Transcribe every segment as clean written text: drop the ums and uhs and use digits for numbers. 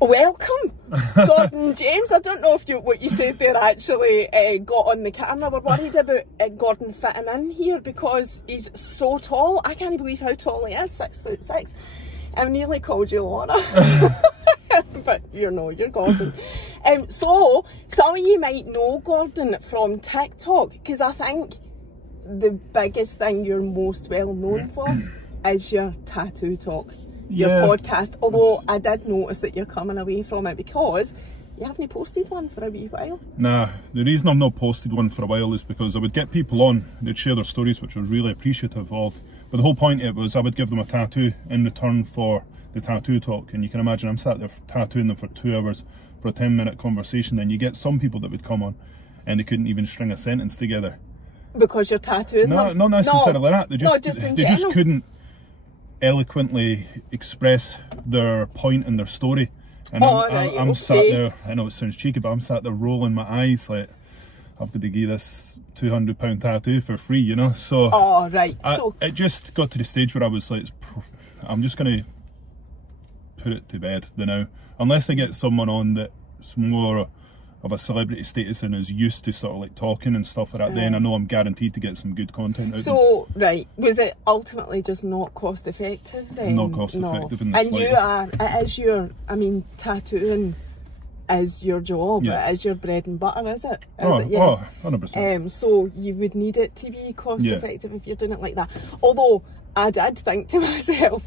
Welcome, Gordon James. I don't know if what you said there actually got on the camera. We're worried about Gordon fitting in here because he's so tall. I can't believe how tall he is, 6'6". I've nearly called you Lorna. But you're Gordon. So, some of you might know Gordon from TikTok, because I think the biggest thing you're most well known for is your tattoo talk. Your podcast, although I did notice that you're coming away from it because you haven't posted one for a wee while. Nah, the reason I've not posted one for a while is because I would get people on, they'd share their stories, which I was really appreciative of, but the whole point of it was I would give them a tattoo in return for the tattoo talk, and you can imagine I'm sat there tattooing them for 2 hours for a 10-minute conversation. Then you get some people that would come on and they couldn't even string a sentence together. Because you're tattooing them? Not necessarily that, they just couldn't eloquently express their point in their story, and I'm sat there, I know it sounds cheeky, but I'm sat there rolling my eyes like I've got to give this £200 tattoo for free, you know. So it just got to the stage where I was like, I'm just going to put it to bed now, unless I get someone on that's more of a celebrity status and is used to sort of like talking and stuff like that, then I know I'm guaranteed to get some good content out of them. Was it ultimately just not cost effective then? Not cost effective in the slightest. And tattooing is your job, it is your bread and butter, is it? Yes. 100%. So you would need it to be cost effective if you're doing it like that. Although I did think to myself,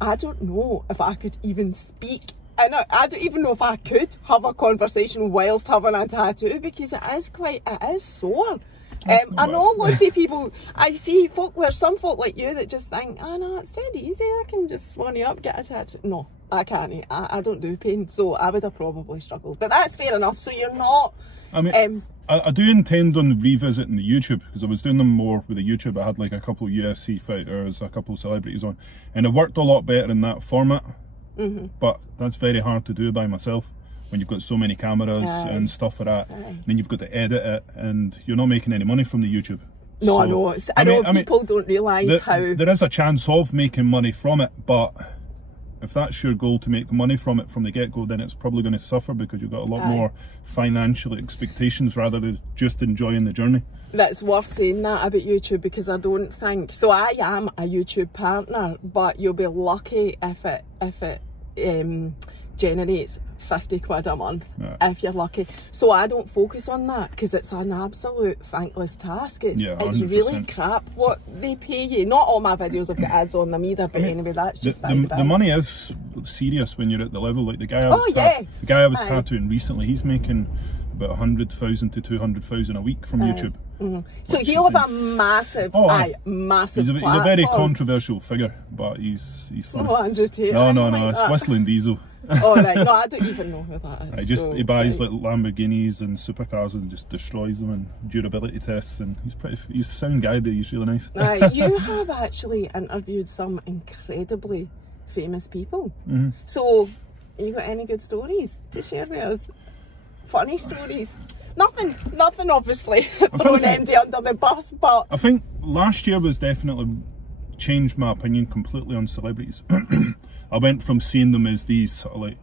I don't know if I could even speak. I don't even know if I could have a conversation whilst having a tattoo, because it is sore. I know loads of people, I see there's some folk like you that just think, oh no, it's dead easy, I can just swanny up, get a tattoo. No, I can't. I don't do pain, so I would have probably struggled. But that's fair enough, so you're not... I mean, I do intend on revisiting the YouTube, because I was doing them more with the YouTube. I had like a couple of UFC fighters, a couple of celebrities on, and it worked a lot better in that format. But that's very hard to do by myself when you've got so many cameras and stuff like that. And then you've got to edit it, and you're not making any money from the YouTube. No, I know people don't realise how... There is a chance of making money from it, but if that's your goal, to make money from it from the get-go, then it's probably going to suffer, because you've got a lot more financial expectations rather than just enjoying the journey. That's worth saying that about YouTube, because I don't think... So I am a YouTube partner, but you'll be lucky if it generates 50 quid a month, if you're lucky. So I don't focus on that, because it's an absolute thankless task. It's really crap what they pay you. Not all my videos have got ads on them either, but anyway, that's just the money is serious when you're at the level like the guy I was tattooing recently. He's making about 100,000 to 200,000 a week from YouTube. So he'll have a massive, massive he's a very controversial figure, but he's funny. Oh, Andrew Tate. No, it's Whistling Diesel. Oh right, no, I don't even know who that is. He buys like Lamborghinis and supercars and just destroys them in durability tests, and he's a sound guy, but he's really nice. You have actually interviewed some incredibly famous people. So, you got any good stories to share with us? Funny stories? Nothing obviously throwing MD under the bus, but... I think last year was definitely changed my opinion completely on celebrities. I went from seeing them as these sort of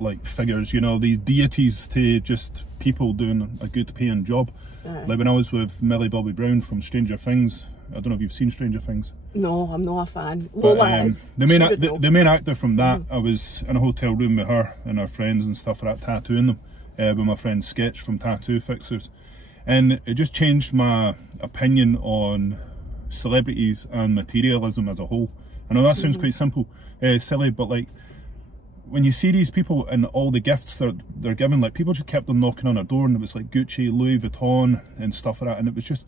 like figures, you know, these deities, to just people doing a good paying job. Like when I was with Millie Bobby Brown from Stranger Things. I don't know if you've seen Stranger Things. No, I'm not a fan. The main actor from that, I was in a hotel room with her and her friends and stuff like that, tattooing them with my friend Sketch from Tattoo Fixers, and it just changed my opinion on celebrities and materialism as a whole. I know that sounds quite simple, silly, but like when you see these people and all the gifts they're given, like people just kept on knocking on her door, and it was like Gucci, Louis Vuitton and stuff like that, and it was just,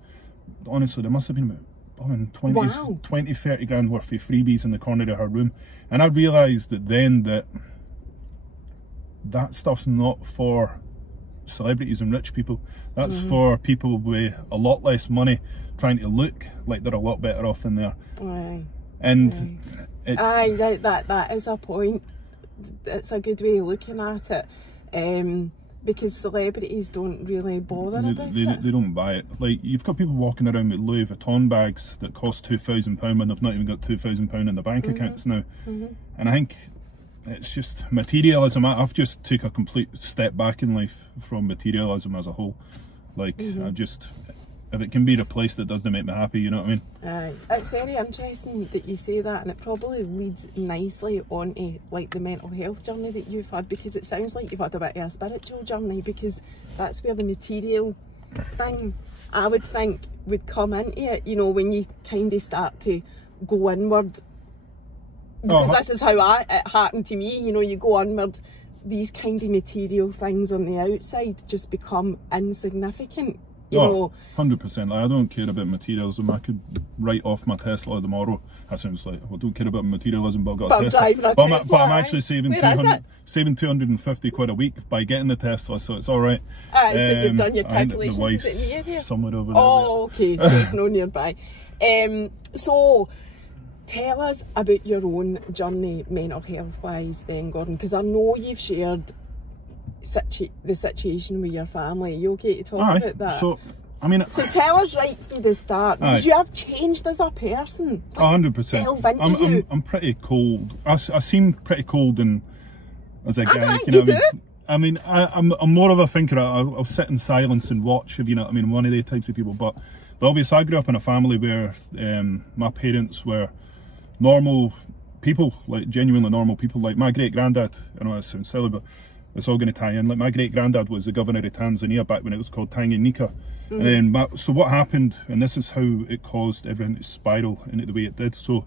honestly, there must have been about 20, 30 grand worth of freebies in the corner of her room. And I realised that that stuff's not for celebrities and rich people. That's for people with a lot less money trying to look like they're a lot better off than they are. And that is a point. It's a good way of looking at it. Because celebrities don't really bother about it. They don't buy it. Like, you've got people walking around with Louis Vuitton bags that cost £2,000 when they've not even got £2,000 in their bank accounts now. And I think it's just materialism. I've just took a complete step back in life from materialism as a whole. Like, I just, if it can be replaced, it doesn't make me happy, you know what I mean? It's very interesting that you say that, and it probably leads nicely onto like the mental health journey that you've had, because it sounds like you've had a bit of a spiritual journey, because that's where the material thing, I would think, would come into it, you know, when you kind of start to go inward. Because this is how it happened to me, you know, you go inward, these kind of material things on the outside just become insignificant. You know, 100%. Like, I don't care about materialism. I could write off my Tesla tomorrow. That sounds like, well, I don't care about materialism, but I've got a Tesla. But I'm actually saving 250 quid a week by getting the Tesla, so it's all right. So you've done your calculations. The wife's somewhere over there. Oh, okay, so it's no nearby. So tell us about your own journey, mental health wise, then, Gordon, because I know you've shared the situation with your family. Are you okay to talk about that? So tell us right from the start, because you have changed as a person. 100%. I'm pretty cold. I seem pretty cold as a guy. I mean, I'm more of a thinker. I'll sit in silence and watch, if you know what I mean. I'm one of the types of people. But obviously, I grew up in a family where my parents were normal people, like genuinely normal people. Like my great granddad. I know that sounds silly, but it's all going to tie in. Like my great granddad was the governor of Tanzania back when it was called Tanganyika. And then, so what happened, and this is how it caused everything to spiral into the way it did. So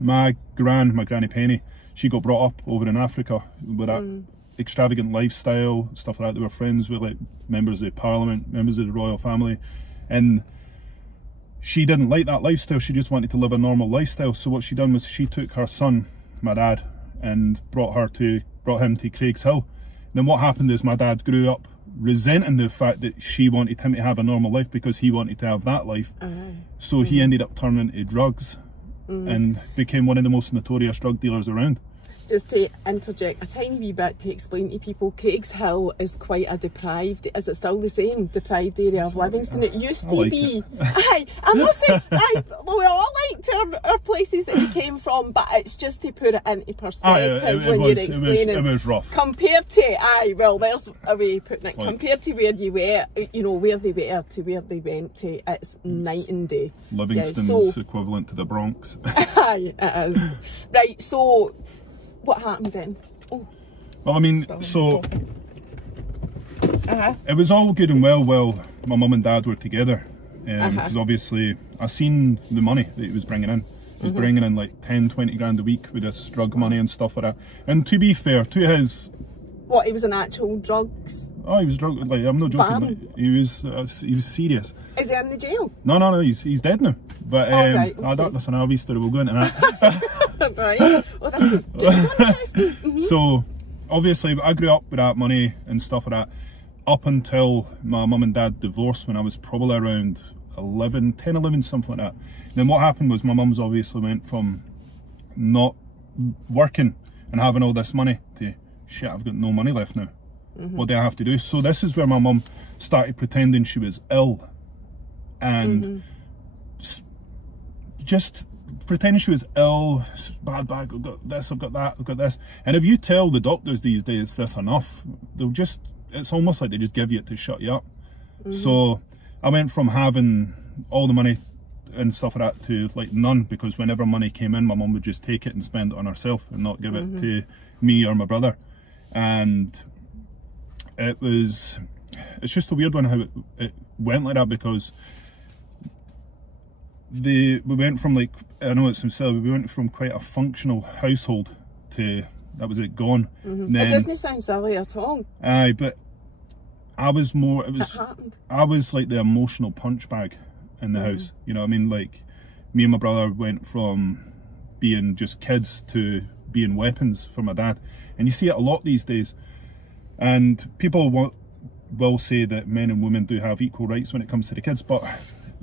my granny Penny, she got brought up over in Africa with that extravagant lifestyle, stuff like that. They were friends with like members of parliament, members of the royal family, and she didn't like that lifestyle. She just wanted to live a normal lifestyle. So what she done was she took her son, my dad, and brought him to Craigs Hill. And then what happened is my dad grew up resenting the fact that she wanted him to have a normal life because he wanted to have that life. So he ended up turning to drugs and became one of the most notorious drug dealers around. Just to interject a tiny wee bit to explain to people, Craigs Hill is quite a deprived, is it still the same, deprived area of Livingston? It used to be. I'm not saying, we all liked our places that we came from, but it's just to put it into perspective when you're explaining. It was rough. Compared to, well, there's a way of putting it, compared to where you were, you know, where they were to where they went to, it's night and day. Livingston's equivalent to the Bronx. It is. Right, so what happened then? Well, I mean, so it was all good and well while my mum and dad were together, because obviously I seen the money that he was bringing in. He was bringing in like 10-20 grand a week with this drug money and stuff like that. And to be fair to his, what, he was an actual drugs? Oh, he was drug. Like, I'm not joking. He was serious. Is he in the jail? No, he's dead now. But right, okay. That's an obvious story. We'll go into that. Right. Well, this is interesting. So obviously I grew up with that money and stuff like that up until my mum and dad divorced when I was probably around 10, 11, something like that. And then what happened was my mum's obviously went from not working and having all this money to, shit, I've got no money left now. What do I have to do? So this is where my mum started pretending she was ill and just pretending she was ill, bad, I've got this, I've got that, I've got this. And if you tell the doctors these days that's enough, they'll just, it's almost like they just give you it to shut you up. So I went from having all the money and stuff like that to like none, because whenever money came in, my mum would just take it and spend it on herself and not give it to me or my brother. And it's just a weird one how it went like that, because we went from, like, I know it sounds silly, we went from quite a functional household to, that was it, gone. Then, it doesn't sound silly at all. But I was more, I was like the emotional punch bag in the house, you know what I mean? Like, me and my brother went from being just kids to being weapons for my dad. And you see it a lot these days. And people will say that men and women do have equal rights when it comes to the kids, but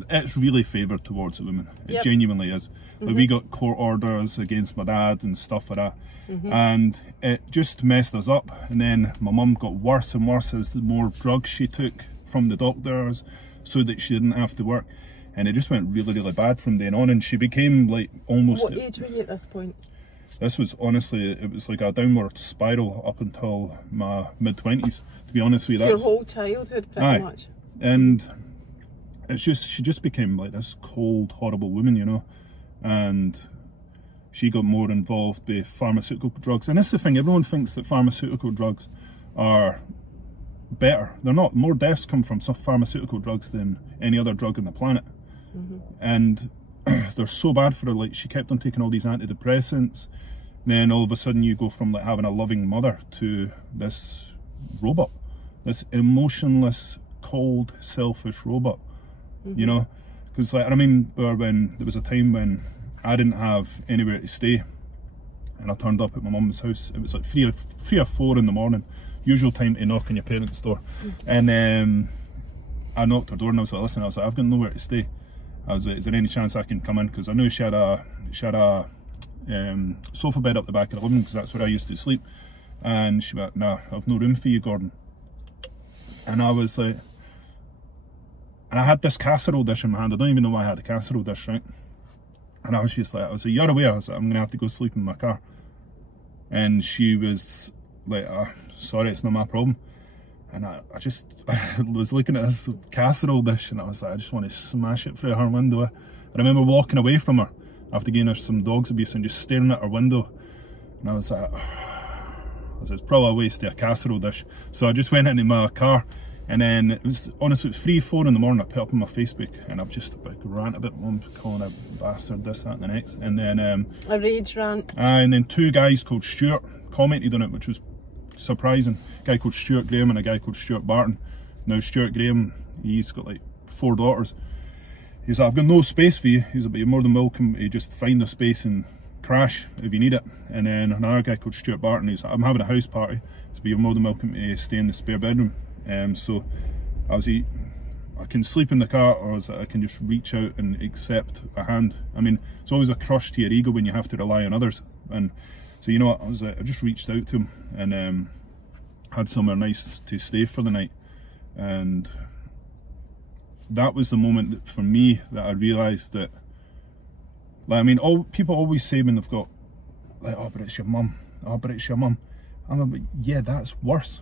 it's really favoured towards the women. It genuinely is. Like, we got court orders against my dad and stuff like that, and it just messed us up. And then my mum got worse and worse as the more drugs she took from the doctors so that she didn't have to work, and it just went really, really bad from then on. And she became like almost... What age were you at this point? this was honestly, it was like a downward spiral up until my mid-20s, to be honest with you. Your whole childhood, pretty much. And it's just, she just became like this cold, horrible woman, you know, and she got more involved with pharmaceutical drugs. And that's the thing, everyone thinks that pharmaceutical drugs are better. They're not. More deaths come from some pharmaceutical drugs than any other drug on the planet. And they're so bad for her. Like, she kept on taking all these antidepressants, then all of a sudden you go from like having a loving mother to this robot, this emotionless, cold, selfish robot. You know, because like, I remember when there was a time when I didn't have anywhere to stay, and I turned up at my mum's house. It was like 3 or 4 in the morning, usual time to knock on your parents' door. And I knocked her door and I was like, listen, I've got nowhere to stay. I was like, is there any chance I can come in? Because I knew she had a sofa bed up the back of the living room, because that's where I used to sleep. And she went, nah, I've no room for you, Gordon. And I was like, and I had this casserole dish in my hand. I don't even know why I had a casserole dish, right? And I was just like, you're aware? I was like, I'm going to have to go sleep in my car. And she was like, sorry, it's not my problem. And I was looking at this casserole dish, and I was like, I just want to smash it through her window. I remember walking away from her after giving her some dog's abuse and just staring at her window. And I was like, it's probably a waste of a casserole dish. So I just went into my car, and then it was, honestly, it was 3, 4 in the morning. I put up on my Facebook, and I've just about rant about mum calling a bastard, this, that, and the next. And then a rage rant. And then 2 guys called Stuart commented on it, which was surprising. A guy called Stuart Graham and a guy called Stuart Barton. Now Stuart Graham, he's got like 4 daughters. He's like, I've got no space for you. He's like, you're more than welcome to just find a space and crash if you need it. And then another guy called Stuart Barton, he's like, I'm having a house party, so you're more than welcome to stay in the spare bedroom. So I was like, I can sleep in the car, or I can just reach out and accept a hand. I mean, it's always a crush to your ego when you have to rely on others. And so, you know what, I just reached out to him and had somewhere nice to stay for the night. And that was the moment that, for me, that I realised that, like, I mean, people always say when they've got, like, oh, but it's your mum, oh, but it's your mum. I'm like, yeah, that's worse.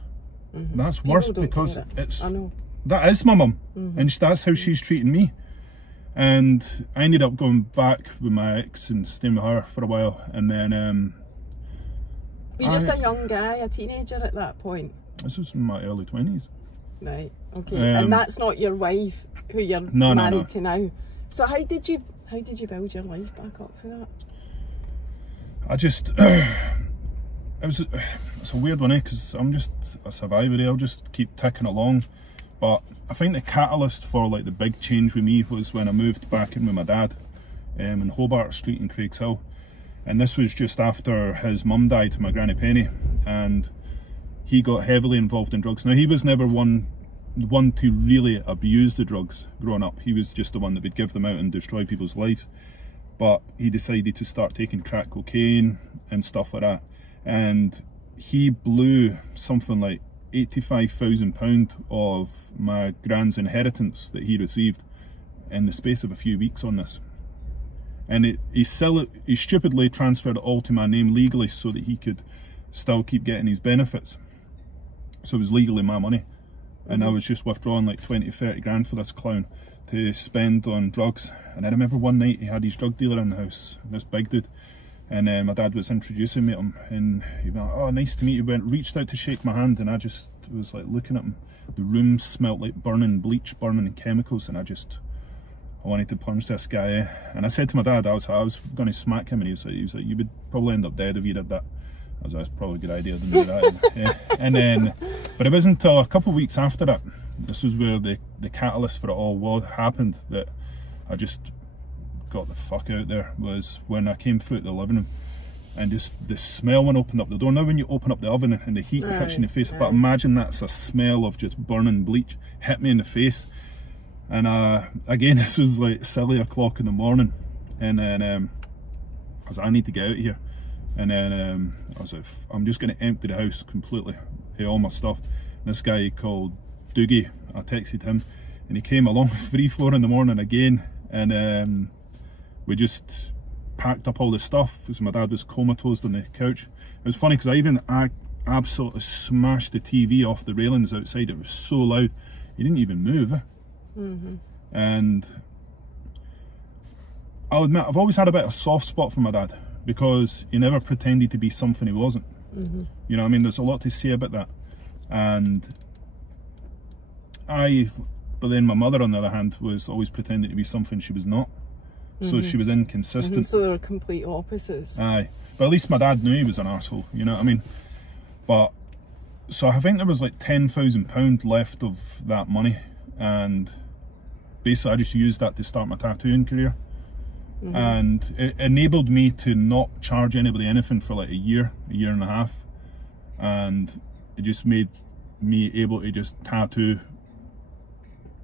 That's worse, because it's, that is my mum, and that's how she's treating me. And I ended up going back with my ex and staying with her for a while, and then you're just a young guy, a teenager at that point. This was in my early 20s. Right, okay. And that's not your wife who you're married to now. So how did you build your life back up for that? I just it's a weird one, because I'm just a survivor. I'll just keep ticking along. But I think the catalyst for like the big change with me was when I moved back in with my dad in Hobart Street in Craigshill. And this was just after his mum died, my Granny Penny, and he got heavily involved in drugs. Now, he was never one to really abuse the drugs growing up. He was just the one that would give them out and destroy people's lives. But he decided to start taking crack cocaine and stuff like that. And he blew something like £85,000 of my grand's inheritance that he received in the space of a few weeks on this. And he stupidly transferred it all to my name legally so that he could still keep getting his benefits. So it was legally my money. And I was just withdrawing like 20, 30 grand for this clown to spend on drugs. And I remember one night he had his drug dealer in the house, this big dude. And my dad was introducing me to him, and he went, oh, nice to meet you. Reached out to shake my hand, and I just was like looking at him. The room smelt like burning bleach, burning chemicals, and I wanted to punch this guy. And I said to my dad, I was going to smack him, and he was like, you would probably end up dead if you did that. I was like, that's probably a good idea, didn't do that. And then, but it wasn't until a couple of weeks after that, this was where the catalyst for it all happened, that I just got the fuck out there, was when I came through the living room, and just the smell when I opened up the door. Now when you open up the oven and the heat hits you in the face, but imagine that's a smell of just burning bleach hit me in the face. And again, this was like silly o'clock in the morning, and then I was like, I need to get out of here. And then I was like, I'm just going to empty the house completely, all my stuff. And this guy called Doogie, I texted him, and he came along 3, 4 in the morning again, and we just packed up all the stuff because my dad was comatose on the couch. It was funny because I absolutely smashed the TV off the railings outside. It was so loud, he didn't even move. And I'll admit, I've always had a bit of a soft spot for my dad because he never pretended to be something he wasn't. You know what I mean? There's a lot to say about that. And but then my mother, on the other hand, was always pretending to be something she was not. So she was inconsistent. So they were complete opposites. Aye. But at least my dad knew he was an arsehole, you know what I mean? But, so I think there was like £10,000 left of that money. And basically I just used that to start my tattooing career. And it enabled me to not charge anybody anything for like a year and a half. And it just made me able to just tattoo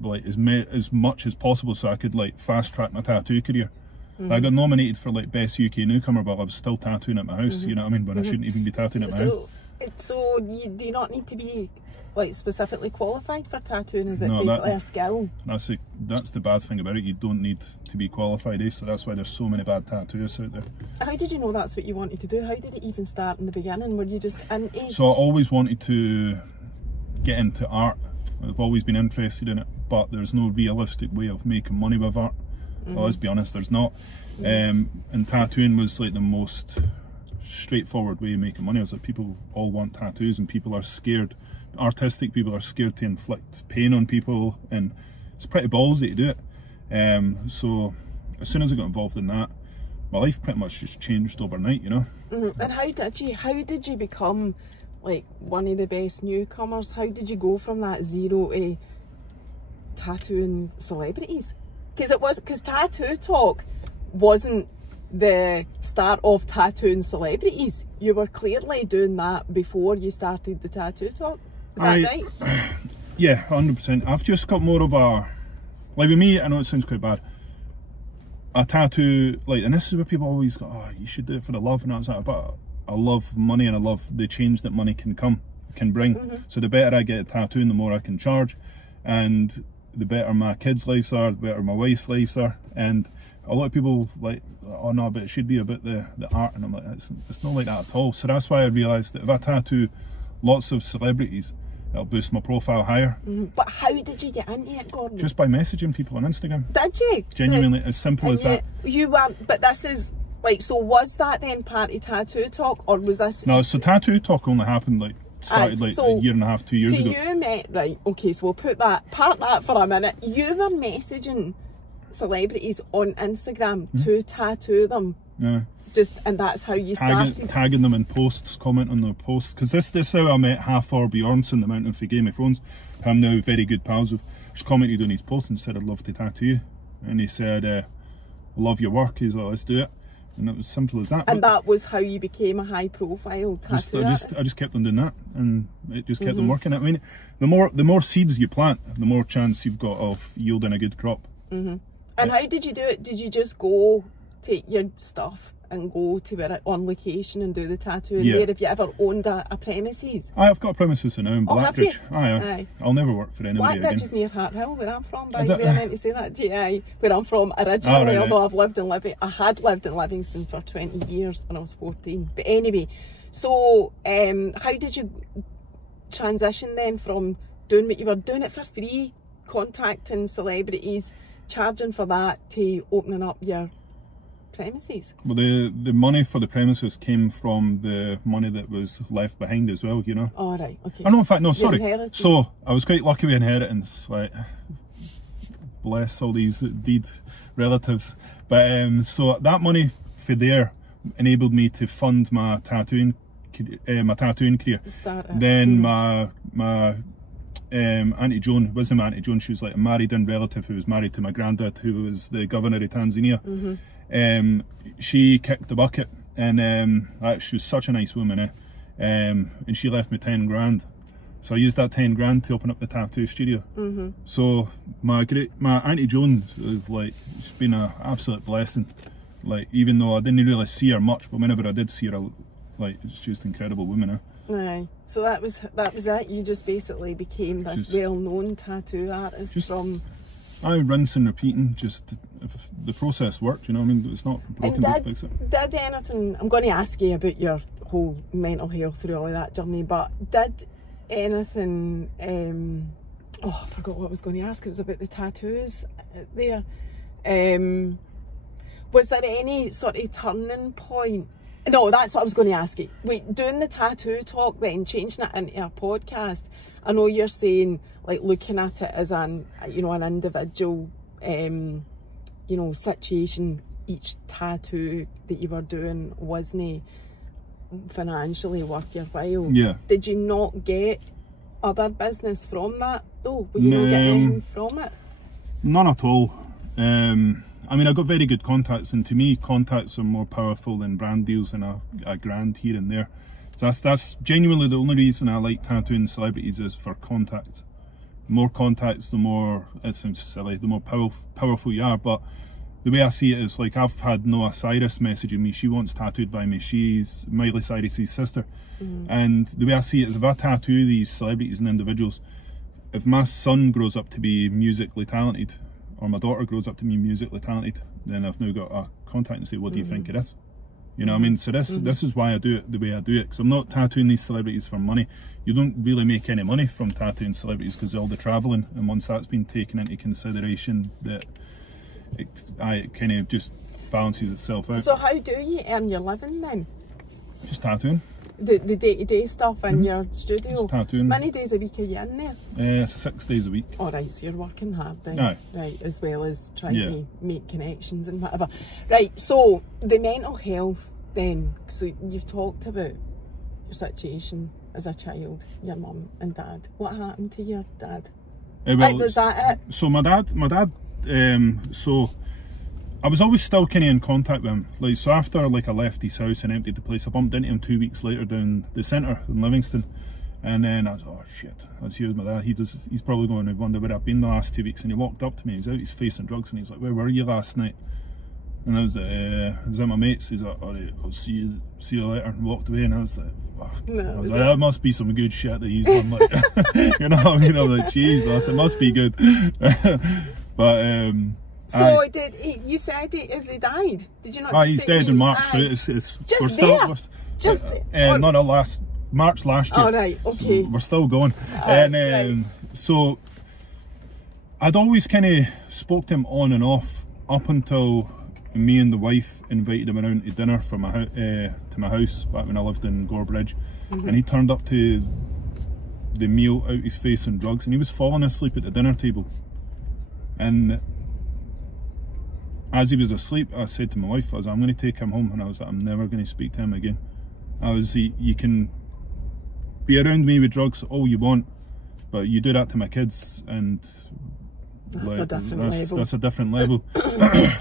like as much as possible, so I could like fast track my tattoo career. I got nominated for like best UK newcomer, but I was still tattooing at my house, you know what I mean, when I shouldn't even be tattooing at my house. So do you not need to be like specifically qualified for tattooing? Is it basically a skill? That's the bad thing about it. You don't need to be qualified, so that's why there's so many bad tattooists out there. How did you know that's what you wanted to do? How did it even start in the beginning? Were you just into? So I always wanted to get into art. I've always been interested in it, but there's no realistic way of making money with art. Well, let's be honest, there's not. And tattooing was like the most straightforward way of making money. It's like people all want tattoos and people are scared. Artistic people are scared to inflict pain on people, and it's pretty ballsy to do it. So as soon as I got involved in that, my life pretty much just changed overnight, you know. And how did you become like one of the best newcomers? How did you go from that zero to tattooing celebrities? Because Tattoo Talk wasn't the start of tattooing celebrities. You were clearly doing that before you started the Tattoo Talk. Is that right? Yeah, 100%. I've just got more of a, like with me, I know it sounds quite bad, a tattoo, like, and this is where people always go, oh, you should do it for the love, and that's that, but I love money and I love the change that money can bring. So the better I get at tattooing, the more I can charge, and the better my kids' lives are, the better my wife's lives are. And a lot of people like, oh no, but it should be about the art, and I'm like, it's not like that at all. So that's why I realised that if I tattoo lots of celebrities, it'll boost my profile higher. But how did you get into it, Gordon? Just by messaging people on Instagram. Did you? Genuinely, as simple as that. You weren't, but this is like, so was that then part of Tattoo Talk, or was this? No, so Tattoo Talk only happened like, started like a year and a half, 2 years ago. So you met, right, okay, so we'll park that for a minute. You were messaging celebrities on Instagram to tattoo them. Yeah. And that's how you started. Tagging them in posts, comment on their posts. Because this is how I met Hathor Bjornsson, the mountain for Game of Thrones, who I'm now very good pals with. Just commented on his post and said, I'd love to tattoo you. And he said, I love your work. He's like, let's do it. And it was simple as that. And that was how you became a high profile tattoo artist? I just kept on doing that, and it just kept on working. I mean, the more seeds you plant, the more chance you've got of yielding a good crop. And how did you do it? Did you just go take your stuff and go to where on location and do the tattoo? And where have you ever owned a premises? I've got a premises now in Blackridge. Aye. I'll never work for anybody again. Blackridge is near Harthill, where I'm from. By the way, I meant to say that to you. Aye, where I'm from originally, although I had lived in Livingston for 20 years when I was 14. But anyway, so how did you transition then from doing what you were doing it for free, contacting celebrities, charging for that, to opening up your premises? Well, the money for the premises came from the money that was left behind as well, you know. Oh, right, okay. Oh no, in fact, no, sorry. So I was quite lucky with inheritance, like, bless all these deed relatives. But so that money for there enabled me to fund my tattooing career. Then my Auntie Joan, wasn't my Auntie Joan, she was like a married in relative who was married to my granddad, who was the governor of Tanzania. She kicked the bucket, and she was such a nice woman, and she left me 10 grand. So I used that 10 grand to open up the tattoo studio. So my Auntie Joan is like, it's been an absolute blessing. Like, even though I didn't really see her much, but whenever I did see her, like, it's just an incredible woman. Aye. So that was it. You just basically became this well-known tattoo artist from I rinse and repeating, just if the process worked, you know what I mean? It's not broken, don't fix it. Did anything, I'm going to ask you about your whole mental health through all of that journey, but did anything, oh, I forgot what I was going to ask, it was about the tattoos there. Was there any sort of turning point? No, that's what I was going to ask you. Wait, doing the tattoo talk then, changing it into a podcast, I know you're saying, like, looking at it as an, you know, an individual, you know, situation. Each tattoo that you were doing wasn't financially worth your while. Yeah. Did you not get other business from that, though? Were you not getting anything from it? None at all. I mean, I got very good contacts, and to me, contacts are more powerful than brand deals and a grand here and there. So that's genuinely the only reason I like tattooing celebrities, is for contacts. The more contacts, the more, it sounds silly, the more powerful you are. But the way I see it is, like, I've had Noah Cyrus messaging me. She wants tattooed by me. She's Miley Cyrus's sister. And the way I see it is, if I tattoo these celebrities and individuals, if my son grows up to be musically talented, or my daughter grows up to be musically talented, then I've now got a contact and say, what do you think it is? You know what I mean? So this is why I do it the way I do it, because I'm not tattooing these celebrities for money. You don't really make any money from tattooing celebrities because of all the travelling, and once that's been taken into consideration, that it kind of just balances itself out. So how do you earn your living then? Just tattooing. The day-to-day stuff in your studio? Just tattooing. Many days a week are you in there? 6 days a week. Alright, so you're working hard then. Aye. Right, as well as trying to make connections and whatever. Right, so the mental health then, so you've talked about your situation as a child, your mum and dad. What happened to your dad? Well, was that it? So my dad, so I was always still kind of in contact with him. Like, so after, like, I left his house and emptied the place, I bumped into him 2 weeks later down the centre in Livingston, and then I was, oh shit, that's here's my dad. He's probably going to wonder where I've been the last 2 weeks. And he walked up to me, he's out, he's facing drugs, and he's like, where were you last night? And I was like, I was at my mate's. He's like, alright, I'll see you later, and walked away. And I was like, fuck. No, I was like, that must be some good shit that he's done. Like, you know what I mean? I was like, Jesus, it must be good. But so you said has he died? Did you not? He's dead in March. So it's just there. Not March last year. Oh right, okay. So we're still going. And so I'd always kind of spoke to him on and off up until me and the wife invited him around to dinner for to my house back when I lived in Gorebridge, and he turned up to the meal out his face and drugs, and he was falling asleep at the dinner table. And as he was asleep, I said to my wife, I'm going to take him home, and I was like, I'm never going to speak to him again. You can be around me with drugs all you want, but you do that to my kids, and that's a different level. That's a different level.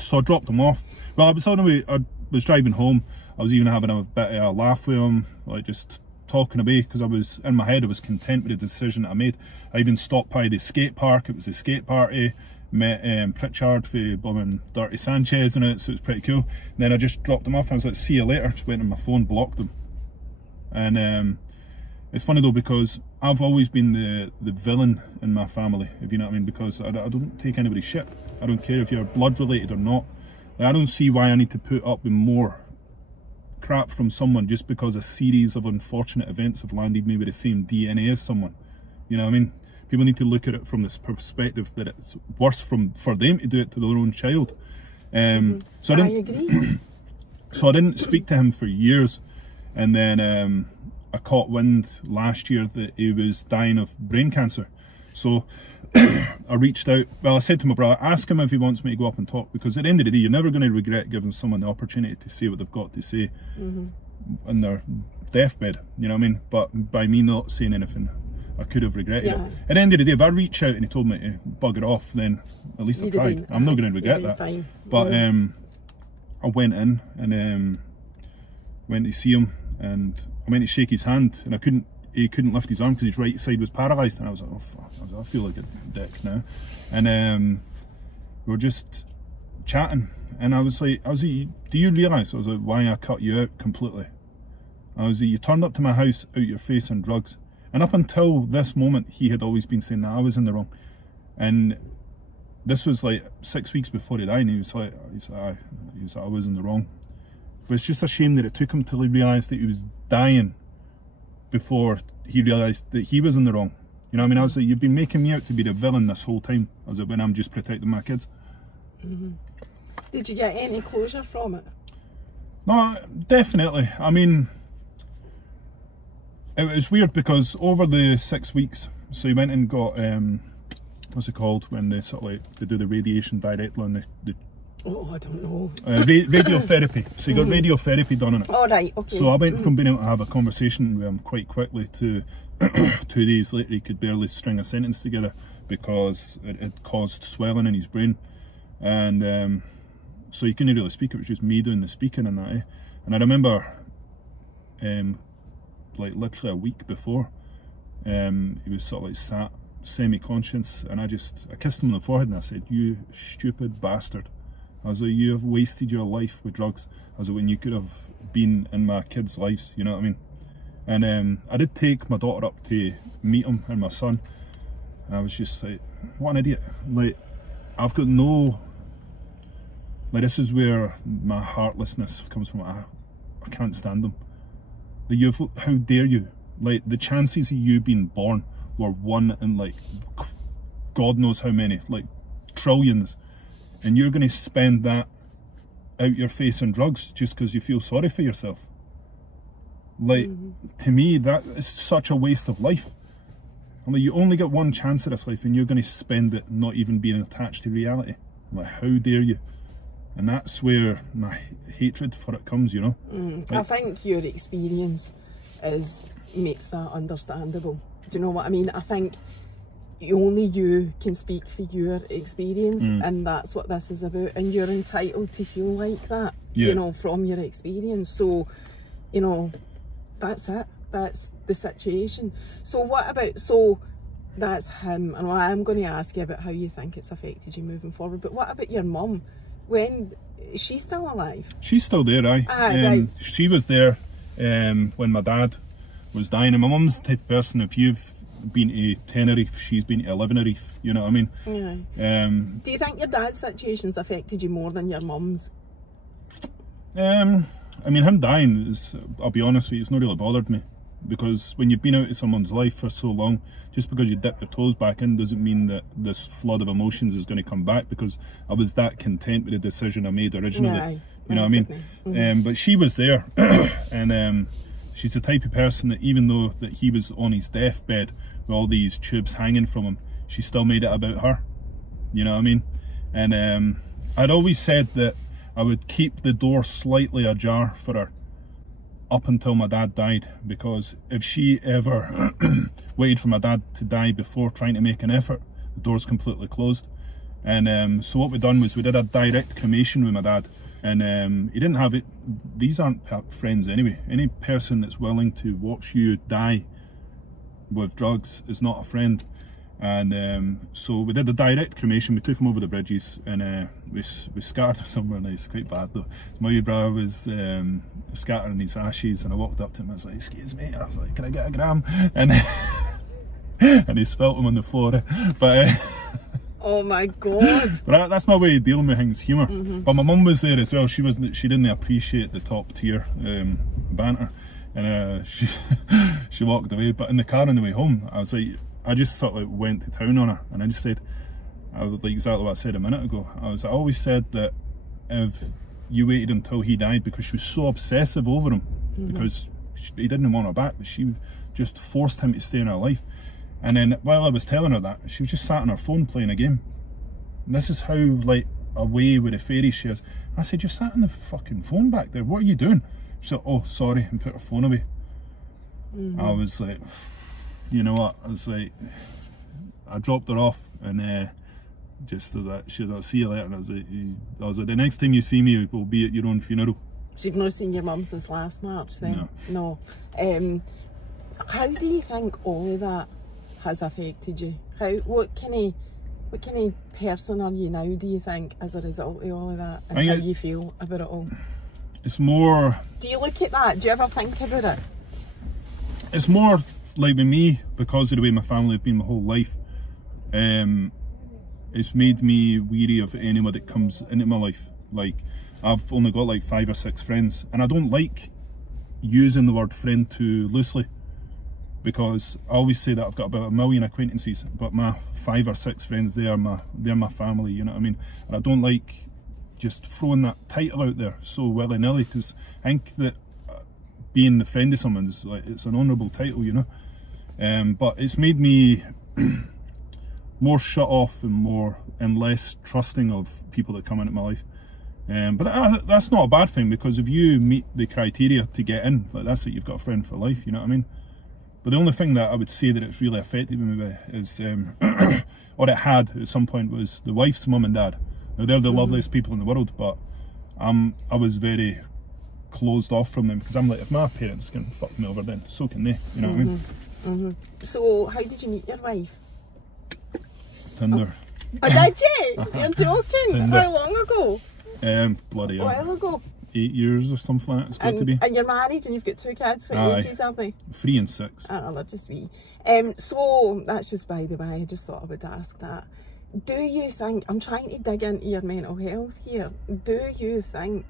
So I dropped him off. Well, I was on the way, I was driving home. I was even having a bit of a laugh with him, like just talking away, because I was, in my head, I was content with the decision that I made. I even stopped by the skate park. It was a skate party. Met Pritchard for blooming Dirty Sanchez in it, so it was pretty cool. And then I just dropped him off, and I was like, see you later. Just went on my phone, blocked him. And it's funny though, because I've always been the villain in my family, if you know what I mean, because I don't take anybody's shit. I don't care if you're blood related or not. Like, I don't see why I need to put up with more crap from someone just because a series of unfortunate events have landed me with the same DNA as someone. You know what I mean? People need to look at it from this perspective that it's worse for them to do it to their own child. So I agree. So I didn't speak to him for years, and then I caught wind last year that he was dying of brain cancer. So I reached out. Well, I said to my brother, ask him if he wants me to go up and talk, because at the end of the day, you're never going to regret giving someone the opportunity to say what they've got to say on their deathbed. You know what I mean? But by me not saying anything, I could have regretted it. At the end of the day, if I reach out and he told me to bugger off, then at least I tried. I'm not going to regret that. Fine. But I went in and went to see him, and I went to shake his hand, and he couldn't lift his arm because his right side was paralysed, and I was like, oh fuck, I feel like a dick now. And we were just chatting, and I was like, do you realise, I was like, why I cut you out completely? I was like, you turned up to my house out your face on drugs. And up until this moment, he had always been saying that I was in the wrong. And this was like 6 weeks before he died, and he was like, I was in the wrong. But it's just a shame that it took him till he realised that he was dying before he realised that he was in the wrong. You know what I mean? I was like, you've been making me out to be the villain this whole time. I was like, when I'm just protecting my kids. Did you get any closure from it? No, definitely. I mean, it was weird because over the 6 weeks, so he went and got, what's it called, when they sort of like, they do the radiation directly on the oh, I don't know. Radiotherapy. So he got radiotherapy done on it. Oh, right, okay. So I went from being able to have a conversation with him quite quickly to 2 days later he could barely string a sentence together because it caused swelling in his brain. And so he couldn't really speak, it was just me doing the speaking and that. And I remember, like literally a week before, he was sort of like sat semi-conscious, and I kissed him on the forehead and I said, "You stupid bastard." I was like, "You have wasted your life with drugs." I was like, "When you could have been in my kids' lives," you know what I mean? And I did take my daughter up to meet him and my son, and I was just like, what an idiot. Like, I've got no, like, this is where my heartlessness comes from. I can't stand them. How dare you? Like, the chances of you being born were 1 in like God knows how many, like trillions, and you're going to spend that out your face on drugs just because you feel sorry for yourself. Like, to me, that is such a waste of life. I mean, you only get one chance at this life and you're going to spend it not even being attached to reality. Like, how dare you? And that's where my hatred for it comes, you know. Like, I think your experience makes that understandable. Do you know what I mean? I think only you can speak for your experience, and that's what this is about, and you're entitled to feel like that, you know, from your experience. So, you know, that's it. That's the situation. So what about, so that's him, and I'm going to ask you about how you think it's affected you moving forward, but what about your mum? When, is she still alive? She's still there, aye. Right. She was there when my dad was dying, and my mum's the type of person, if you've been to Tenerife, she's been to Elevenerife, you know what I mean? Yeah. Do you think your dad's situation's affected you more than your mum's? I mean, him dying is, I'll be honest with you, it's not really bothered me, because when you've been out of someone's life for so long, just because you dip your toes back in doesn't mean that this flood of emotions is going to come back, because I was that content with the decision I made originally. Yeah, you know what I mean? But she was there, and she's the type of person that even though that he was on his deathbed with all these tubes hanging from him, she still made it about her. You know what I mean? And I'd always said that I would keep the door slightly ajar for her up until my dad died, because if she ever waited for my dad to die before trying to make an effort, the door's completely closed. And so what we done was we did a direct cremation with my dad, and he didn't have it. These aren't friends anyway. Any person that's willing to watch you die with drugs is not a friend. And so we did a direct cremation. We took him over the bridges, and we scattered him somewhere nice. Quite bad though. My brother was scattering these ashes, and I walked up to him. I was like, "Excuse me." I was like, "Can I get a gram?" And and he spilt them on the floor. But oh my God! But that's my way of dealing with things, humour. But my mum was there as well. She didn't appreciate the top tier banter, and she walked away. But in the car on the way home, I was like, I just sort of like went to town on her, and I just said, I was like exactly what I said a minute ago. I always said that if you waited until he died, because she was so obsessive over him, because he didn't want her back, but she just forced him to stay in her life. And then while I was telling her that, she was just sat on her phone playing a game. And this is how like away with the fairy she is. I said, "You sat on the fucking phone back there, what are you doing?" She said, "Oh, sorry," and put her phone away. I was like, you know what, I was like, I dropped her off, and just as she was like, "See you later," and I was like, "The next time you see me will be at your own funeral." So you've not seen your mum since last March then? No. How do you think all of that has affected you? What kind of person are you now, do you think, as a result of all of that, and how you feel about it all? It's more, do you look at that, do you ever think about it? It's more like with me, because of the way my family have been my whole life, it's made me weary of anyone that comes into my life. Like, I've only got like 5 or 6 friends, and I don't like using the word friend too loosely, because I always say that I've got about 1 million acquaintances, but my 5 or 6 friends, they're my family, you know what I mean? And I don't like just throwing that title out there so willy-nilly, because I think that being the friend of someone is like, it's an honourable title, you know. But it's made me more shut off and less trusting of people that come into my life. But that's not a bad thing, because if you meet the criteria to get in, like, that's it, you've got a friend for life, you know what I mean? But the only thing that I would say that it's really affected me by is, or it had at some point, was the wife's mum and dad. Now, they're the loveliest people in the world, but I was very closed off from them, because I'm like, if my parents can fuck me over, then so can they, you know what I mean? So, how did you meet your wife? Tinder. Oh, did you? You're joking? Tinder. How long ago? Bloody hell. A while ago. 8 years or something like that, it's got to be. And you're married and you've got 2 kids. What ages are they? 3 and 6. Oh, they're just wee. So, that's just by the way, I just thought I would ask that. Do you think, I'm trying to dig into your mental health here, do you think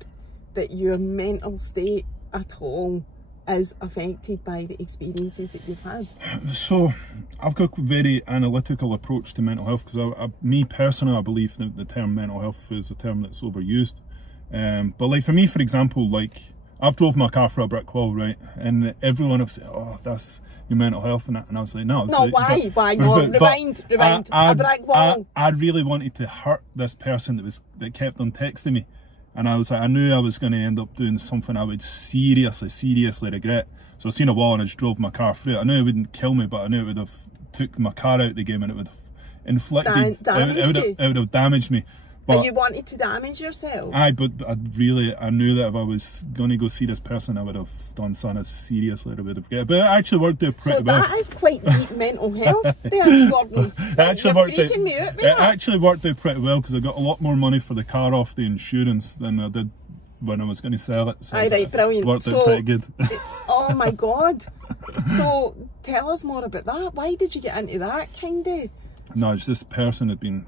that your mental state at all is affected by the experiences that you've had? So, I've got a very analytical approach to mental health, because me personally, I believe that the term mental health is a term that's overused. But like for me, for example, like I've drove my car through a brick wall, right? And everyone will say, oh, that's your mental health and that. And I was like, no. No, like, why not? Rewind. A brick wall. I really wanted to hurt this person that kept on texting me. And I was like, I knew I was going to end up doing something I would seriously regret. So I seen a wall and I just drove my car through it. I knew it wouldn't kill me, but I knew it would have took my car out of the game, and it would have inflicted, it would have damaged me. But you wanted to damage yourself? But I knew that if I was going to go see this person, I would have done something as seriously as I would have get. But it actually worked out pretty well. So that is quite deep mental health there, Gordon. It actually worked out pretty well, because I got a lot more money for the car off the insurance than I did when I was going to sell it. So right, brilliant. Worked out pretty good. Oh my God. So tell us more about that. Why did you get into that kind of? No, it's this person had been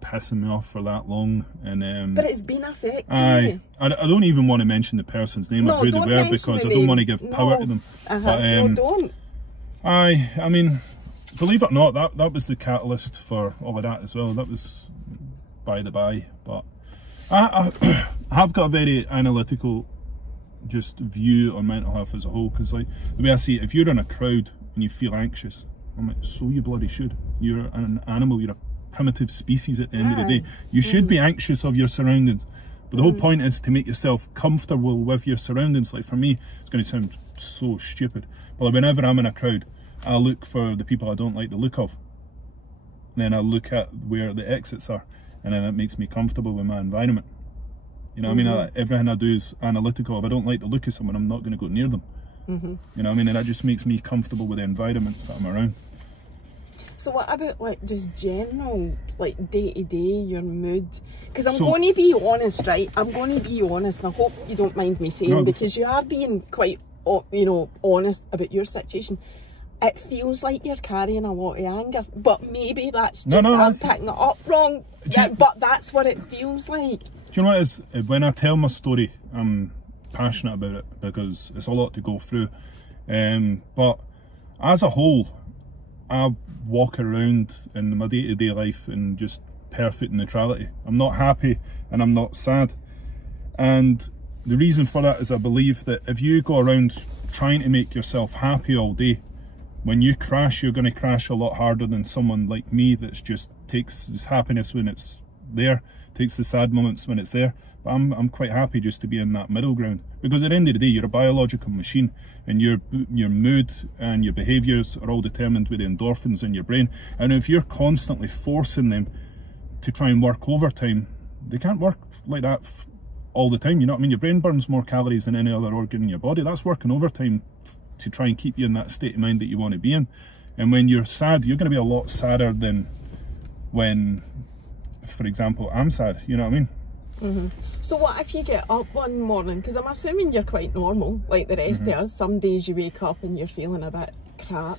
pissing me off for that long, and but it's been affecting you. I don't even want to mention the person's name or who they were, because I don't want to give power to them. But, no, don't. I mean, believe it or not, that was the catalyst for all of that as well. That was by the by. But I have got a very analytical just view on mental health as a whole, because like the way I see it, if you're in a crowd and you feel anxious, I'm like, so you bloody should. You're an animal, you're a primitive species at the end of the day. You should be anxious of your surroundings, but the whole point is to make yourself comfortable with your surroundings. Like for me, it's going to sound so stupid, but whenever I'm in a crowd, I look for the people I don't like the look of, and then I look at where the exits are, and then it makes me comfortable with my environment. You know what I mean? Everything I do is analytical. If I don't like the look of someone, I'm not going to go near them. You know what I mean? And that just makes me comfortable with the environments that I'm around. So what about like just general, like day to day, your mood? Because I'm going to be honest, right? I'm going to be honest, and I hope you don't mind me saying, because you are being quite, you know, honest about your situation. It feels like you're carrying a lot of anger, but maybe that's just I'm picking it up wrong. But that's what it feels like. Do you know what it is? When I tell my story, I'm passionate about it, because it's a lot to go through. But as a whole, I walk around in my day-to-day life in just perfect neutrality. I'm not happy and I'm not sad. And the reason for that is I believe that if you go around trying to make yourself happy all day, when you crash, you're going to crash a lot harder than someone like me that's just takes his happiness when it's there, takes the sad moments when it's there. But I'm quite happy just to be in that middle ground, because at the end of the day, you're a biological machine, and your mood and your behaviours are all determined with the endorphins in your brain. And if you're constantly forcing them to try and work overtime, they can't work like that all the time. You know what I mean? Your brain burns more calories than any other organ in your body. That's working overtime to try and keep you in that state of mind that you want to be in. And when you're sad, you're going to be a lot sadder than when, for example, I'm sad. You know what I mean? So what if you get up one morning, because I'm assuming you're quite normal like the rest of us, some days you wake up and you're feeling a bit crap.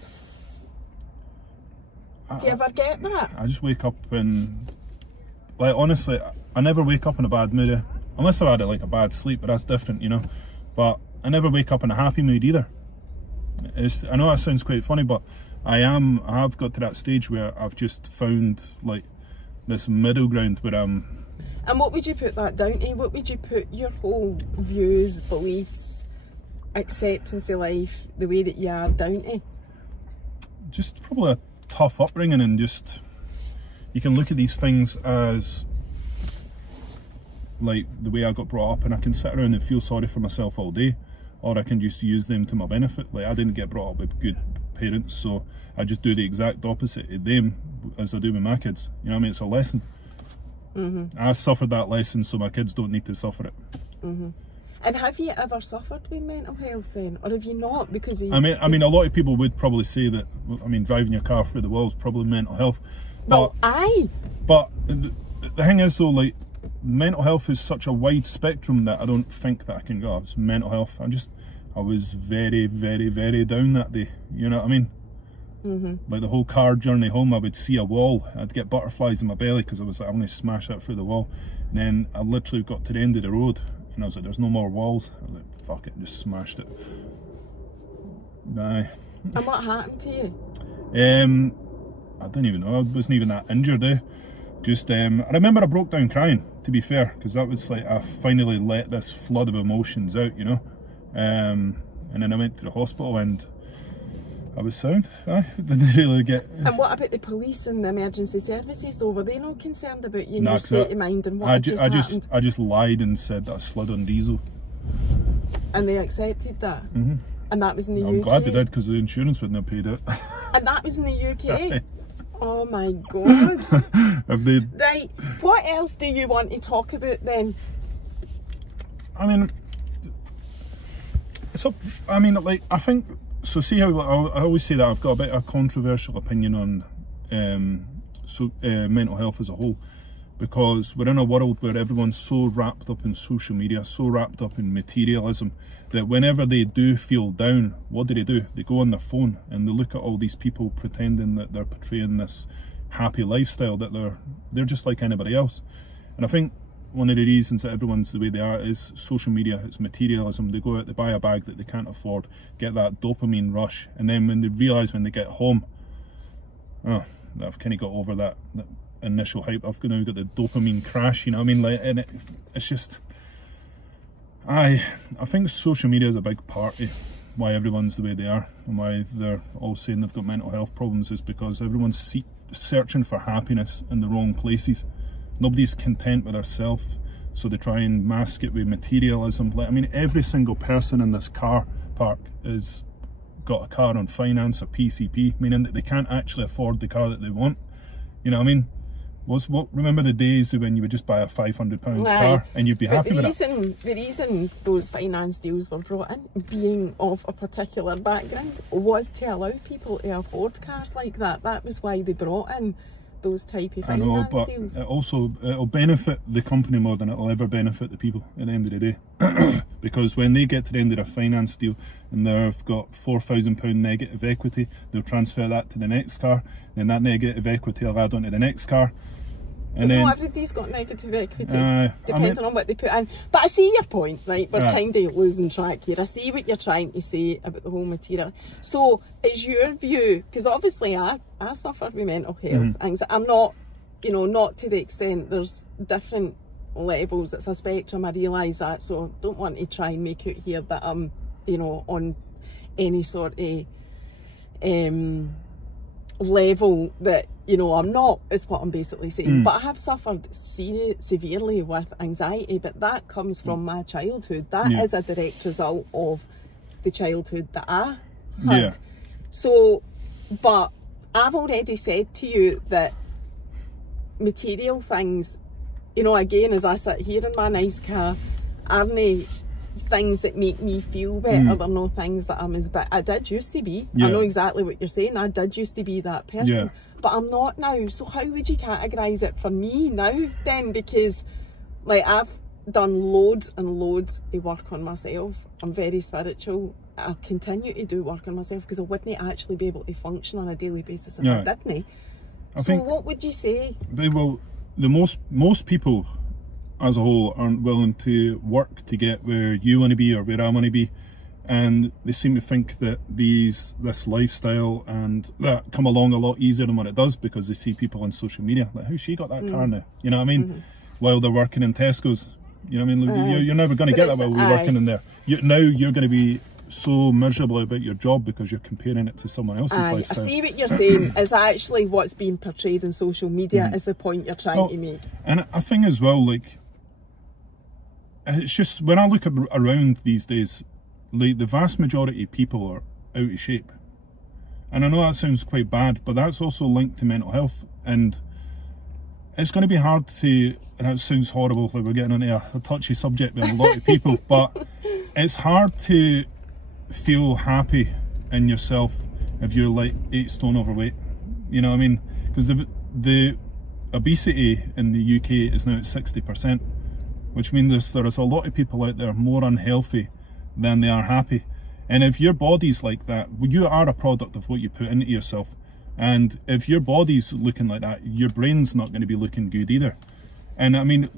Do you ever get that? I just wake up and like honestly, I never wake up in a bad mood, unless I've had like a bad sleep, but that's different, you know. But I never wake up in a happy mood either. I know that sounds quite funny, but I have got to that stage where I've just found like this middle ground where I'm. And what would you put that down to? What would you put your whole views, beliefs, acceptance of life, the way that you are down to? Just probably a tough upbringing, and just you can look at these things as like the way I got brought up, and I can sit around and feel sorry for myself all day, or I can just use them to my benefit. Like I didn't get brought up with good parents, so I just do the exact opposite of them as I do with my kids. You know what I mean? It's a lesson. I suffered that lesson, so my kids don't need to suffer it. And have you ever suffered with mental health then, or have you not? Because I mean, a lot of people would probably say that. I mean, driving your car through the wall is probably mental health. But, But the thing is, though, like mental health is such a wide spectrum that I don't think that I can go. It's mental health. I was very, very, very down that day. You know what I mean? Like the whole car journey home, I would see a wall, I'd get butterflies in my belly because I was like, I'm going to smash that through the wall. And then I literally got to the end of the road and I was like, there's no more walls. I was like, fuck it, and just smashed it. Aye. And what happened to you? I don't even know, I wasn't even that injured. Just I remember I broke down crying, to be fair, because that was like I finally let this flood of emotions out, you know. And then I went to the hospital and I was sound. I didn't really get. And what about the police and the emergency services though? Were they not concerned about you and your state of mind and what just happened? I just lied and said that I slid on diesel. And they accepted that? And that was in the UK? I'm glad they did, because the insurance wouldn't have paid it. And that was in the UK? Oh my god. Have they... Right, what else do you want to talk about then? I mean, like, I think, so see how, I always say that I've got a bit of a controversial opinion on mental health as a whole, because we're in a world where everyone's so wrapped up in social media, so wrapped up in materialism, that whenever they do feel down, what do? They go on their phone and they look at all these people pretending that they're portraying this happy lifestyle, that they're just like anybody else. And I think one of the reasons that everyone's the way they are is social media. It's materialism. They go out, they buy a bag that they can't afford, get that dopamine rush, and then when they realise when they get home, oh, I've kind of got over that initial hype. I've now got the dopamine crash, you know what I mean? Like, and it's just, I think social media is a big part of why everyone's the way they are, and why they're all saying they've got mental health problems, is because everyone's searching for happiness in the wrong places. Nobody's content with themselves, so they try and mask it with materialism. Like, I mean, every single person in this car park has got a car on finance, a PCP, meaning that they can't actually afford the car that they want. You know what I mean? Remember the days when you would just buy a £500 car and you'd be happy with it? The reason those finance deals were brought in, being of a particular background, was to allow people to afford cars like that. That was why they brought in those type of finance deals. It'll benefit the company more than it'll ever benefit the people at the end of the day. Because when they get to the end of their finance deal and they've got £4,000 negative equity, they'll transfer that to the next car, then that negative equity will add on to the next car. And then, everybody's got negative equity, depending on what they put in. But I see your point, right? We're kind of losing track here. I see what you're trying to say about the whole material. So, is your view, because obviously I suffer with mental health anxiety. I'm not, you know, not to the extent, there's different levels, it's a spectrum, I realise that, so I don't want to try and make it here that I'm, you know, on any sort of level that, you know, I'm not, is what I'm basically saying. But I have suffered severely with anxiety, but that comes from my childhood. That is a direct result of the childhood that I had. So, but I've already said to you that material things, you know, again, as I sit here in my nice car, aren't things that make me feel better. They're no things that I'm as bad. I did used to be. I know exactly what you're saying. I did used to be that person. But I'm not now. So how would you categorise it for me now then? Because, like, I've done loads and loads of work on myself. I'm very spiritual. I'll continue to do work on myself because I wouldn't actually be able to function on a daily basis if I didn't. So what would you say? Well, most people as a whole aren't willing to work to get where you want to be or where I want to be, and they seem to think that this lifestyle and that come along a lot easier than what it does, because they see people on social media like, how's she got that car now, you know what I mean, while they're working in Tesco's, you know what I mean. You're never going to get that while we're working in there. Now you're going to be so miserable about your job because you're comparing it to someone else's lifestyle. I see what you're saying is actually what's being portrayed on social media is the point you're trying to make. And I think as well, like, it's just, when I look around these days, like, the vast majority of people are out of shape. And I know that sounds quite bad, but that's also linked to mental health. And it's going to be hard to, and that sounds horrible, like we're getting into a touchy subject with a lot of people, but it's hard to feel happy in yourself if you're like 8 stone overweight, you know what I mean? Because the obesity in the UK is now at 60%, which means there's a lot of people out there more unhealthy than they are happy. And if your body's like that, you are a product of what you put into yourself. And if your body's looking like that, your brain's not going to be looking good either. And I mean,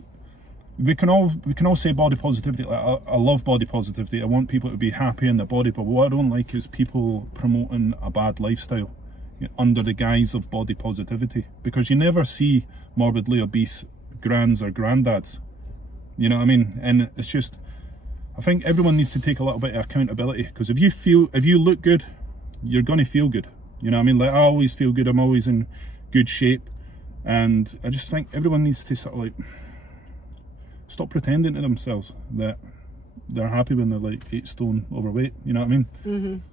we can all say body positivity. Like, I love body positivity. I want people to be happy in their body, but what I don't like is people promoting a bad lifestyle under the guise of body positivity, because you never see morbidly obese grands or granddads, you know what I mean? And it's just, I think everyone needs to take a little bit of accountability, because if you look good, you're going to feel good, you know what I mean? Like, I always feel good, I'm always in good shape, and I just think everyone needs to sort of like stop pretending to themselves that they're happy when they're like 8 stone overweight, you know what I mean?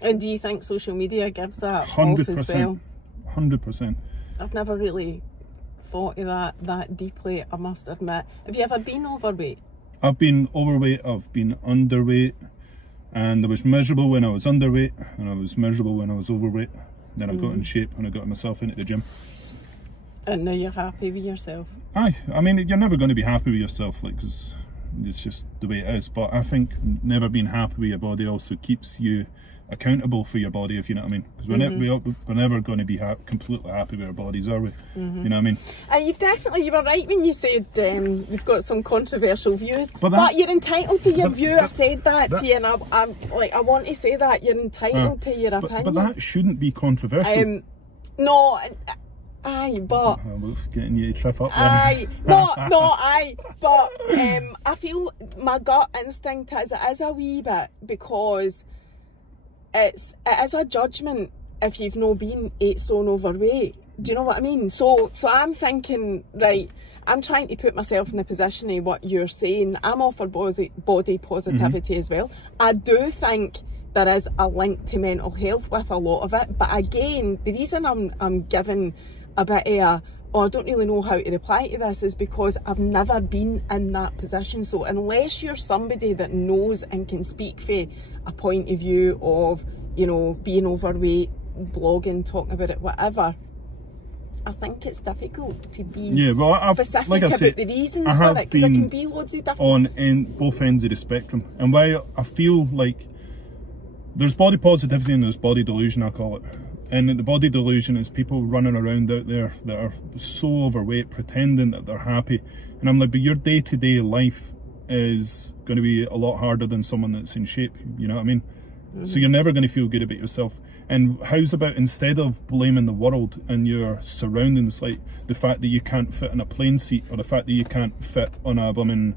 And do you think social media gives that 100%, off as well? 100%. I've never really thought of that deeply, I must admit. Have you ever been overweight? I've been overweight, I've been underweight, and I was miserable when I was underweight, and I was miserable when I was overweight. Then I got in shape and I got myself into the gym. And now you're happy with yourself? Aye, I mean, you're never going to be happy with yourself, like, because it's just the way it is. But I think never being happy with your body also keeps you accountable for your body, if you know what I mean. Because we're never going to be completely happy with our bodies, are we? You know what I mean? You were right when you said you've got some controversial views, but you're entitled to your view. I said that to you, and I'm like, I want to say that you're entitled to your opinion. But that shouldn't be controversial. No. Aye, but I'm getting you to trip up there. Aye, but I feel my gut instinct is a wee bit, because it is a judgment if you've not been 8 stone overweight. Do you know what I mean? So I'm thinking, right, I'm trying to put myself in the position of what you're saying. I'm all for body positivity as well. I do think there is a link to mental health with a lot of it, but again, the reason I'm giving a bit of I don't really know how to reply to this is because I've never been in that position. So unless you're somebody that knows and can speak for a point of view of, you know, being overweight, blogging, talking about it, whatever, I think it's difficult to be specific like about the reasons for it, because there can be loads of different... on both ends of the spectrum. And while I feel like there's body positivity and there's body delusion, I call it. And the body delusion is people running around out there that are so overweight, pretending that they're happy. And I'm like, but your day-to-day life is going to be a lot harder than someone that's in shape, you know what I mean? So you're never going to feel good about yourself. And how's about, instead of blaming the world and your surroundings, like the fact that you can't fit in a plane seat, or the fact that you can't fit on a blooming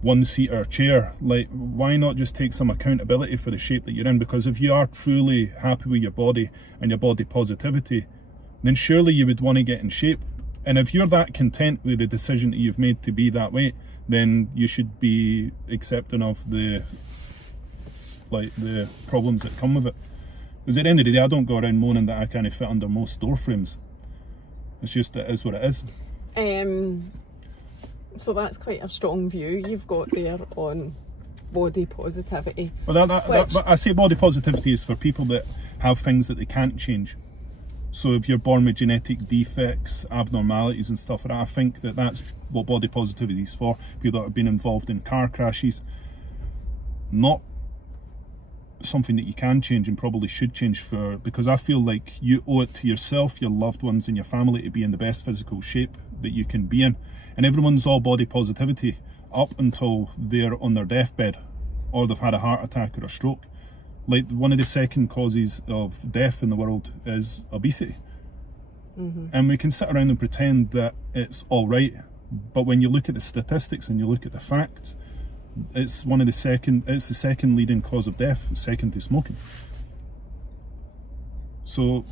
one-seater chair, like, why not just take some accountability for the shape that you're in? Because if you are truly happy with your body and your body positivity, then surely you would want to get in shape. And if you're that content with the decision that you've made to be that way, then you should be accepting of the problems that come with it. Because at the end of the day, I don't go around moaning that I can't fit under most door frames. It's just, it is what it is. So that's quite a strong view you've got there on body positivity. Well, I say body positivity is for people that have things that they can't change. So if you're born with genetic defects, abnormalities and stuff like that, I think that that's what body positivity is for. People that have been involved in car crashes, not something that you can change and probably should change because I feel like you owe it to yourself, your loved ones and your family to be in the best physical shape that you can be in. And everyone's all body positivity up until they're on their deathbed or they've had a heart attack or a stroke. Like, one of the second causes of death in the world is obesity. And we can sit around and pretend that it's all right, but when you look at the statistics and you look at the facts, it's the second leading cause of death, second to smoking. So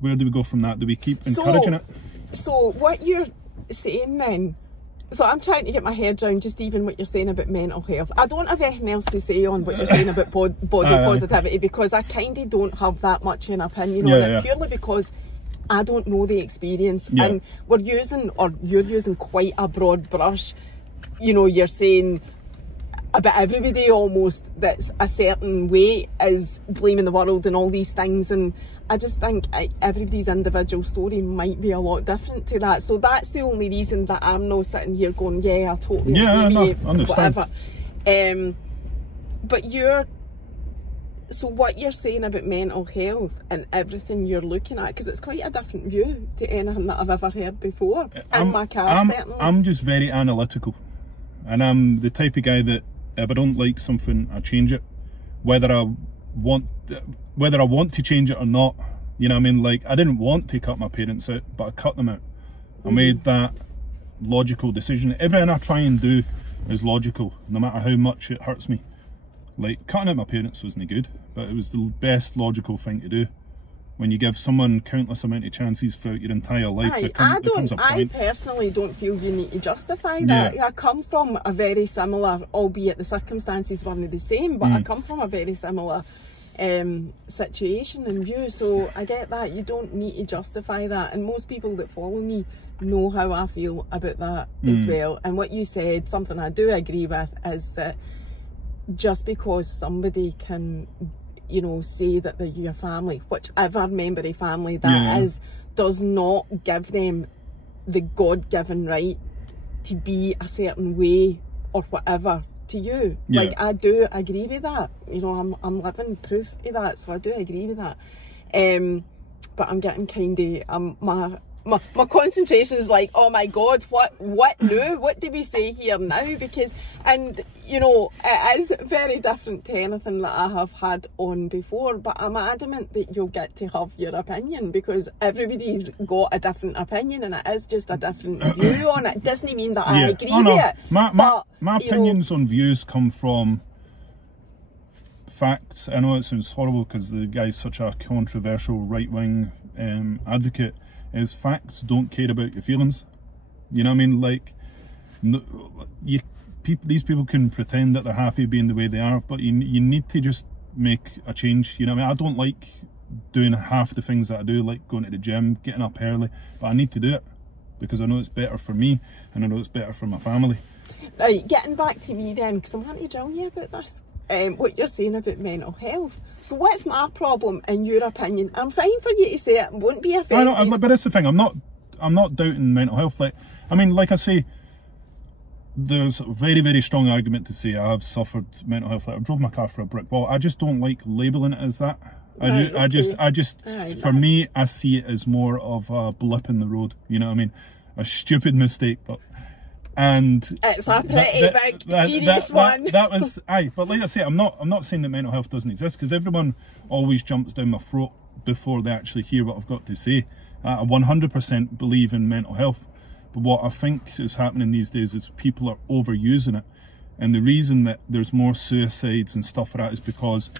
where do we go from that? Do we keep encouraging it? So what you're saying then, so I'm trying to get my head around just even what you're saying about mental health. I don't have anything else to say on what you're saying about body positivity, because I kind of don't have that much an opinion on it, purely because I don't know the experience. And you're using quite a broad brush. You know, you're saying about everybody almost that's a certain way is blaming the world and all these things, and I just think everybody's individual story might be a lot different to that. So that's the only reason that I'm not sitting here going, yeah, I totally agree with you, understand. Whatever. But so what you're saying about mental health and everything you're looking at, because it's quite a different view to anything that I've ever heard before in my car, certainly. I'm just very analytical, and I'm the type of guy that if I don't like something, I change it, whether I want to change it or not. You know what I mean? Like, I didn't want to cut my parents out, but I cut them out. I made that logical decision. Everything I try and do is logical, no matter how much it hurts me. Like, cutting out my parents wasn't good, but it was the best logical thing to do. When you give someone countless amount of chances throughout your entire life, I personally don't feel you need to justify that. I come from a very similar, albeit the circumstances weren't the same, but I come from a very similar situation and view, so I get that. You don't need to justify that, and most people that follow me know how I feel about that as well. And what you said, something I do agree with, is that just because somebody can, you know, say that they're your family, whichever member of family that is, does not give them the God-given right to be a certain way or whatever to you. Like, I do agree with that. You know, I'm living proof of that, so I do agree with that. But I'm getting kind of my concentration is like, oh my God, what new? What do we say here now? Because, and you know, it is very different to anything that I have had on before, but I'm adamant that you'll get to have your opinion, because everybody's got a different opinion and it is just a different view on it. It doesn't mean that I agree with it. My opinions on views come from facts. I know it sounds horrible because the guy's such a controversial right-wing advocate. Is facts don't care about your feelings. You know what I mean? Like, these people can pretend that they're happy being the way they are, but you need to just make a change. You know what I mean? I don't like doing half the things that I do, like going to the gym, getting up early, but I need to do it because I know it's better for me and I know it's better for my family. Right, getting back to me then, because I want to drill you about this. What you're saying about mental health. So what's my problem in your opinion? I'm fine for you to say it, won't be offended. I know, but that's the thing. I'm not doubting mental health. Like, I mean, like I say, there's a very, very strong argument to say I have suffered mental health. Like, I drove my car for a brick wall. I just don't like labelling it as that. For me, I see it as more of a blip in the road. You know what I mean? A stupid mistake, but. And it's a pretty big serious one. That was but like I say, I'm not saying that mental health doesn't exist, because everyone always jumps down my throat before they actually hear what I've got to say. I 100% believe in mental health, but what I think is happening these days is people are overusing it, and the reason that there's more suicides and stuff like that is because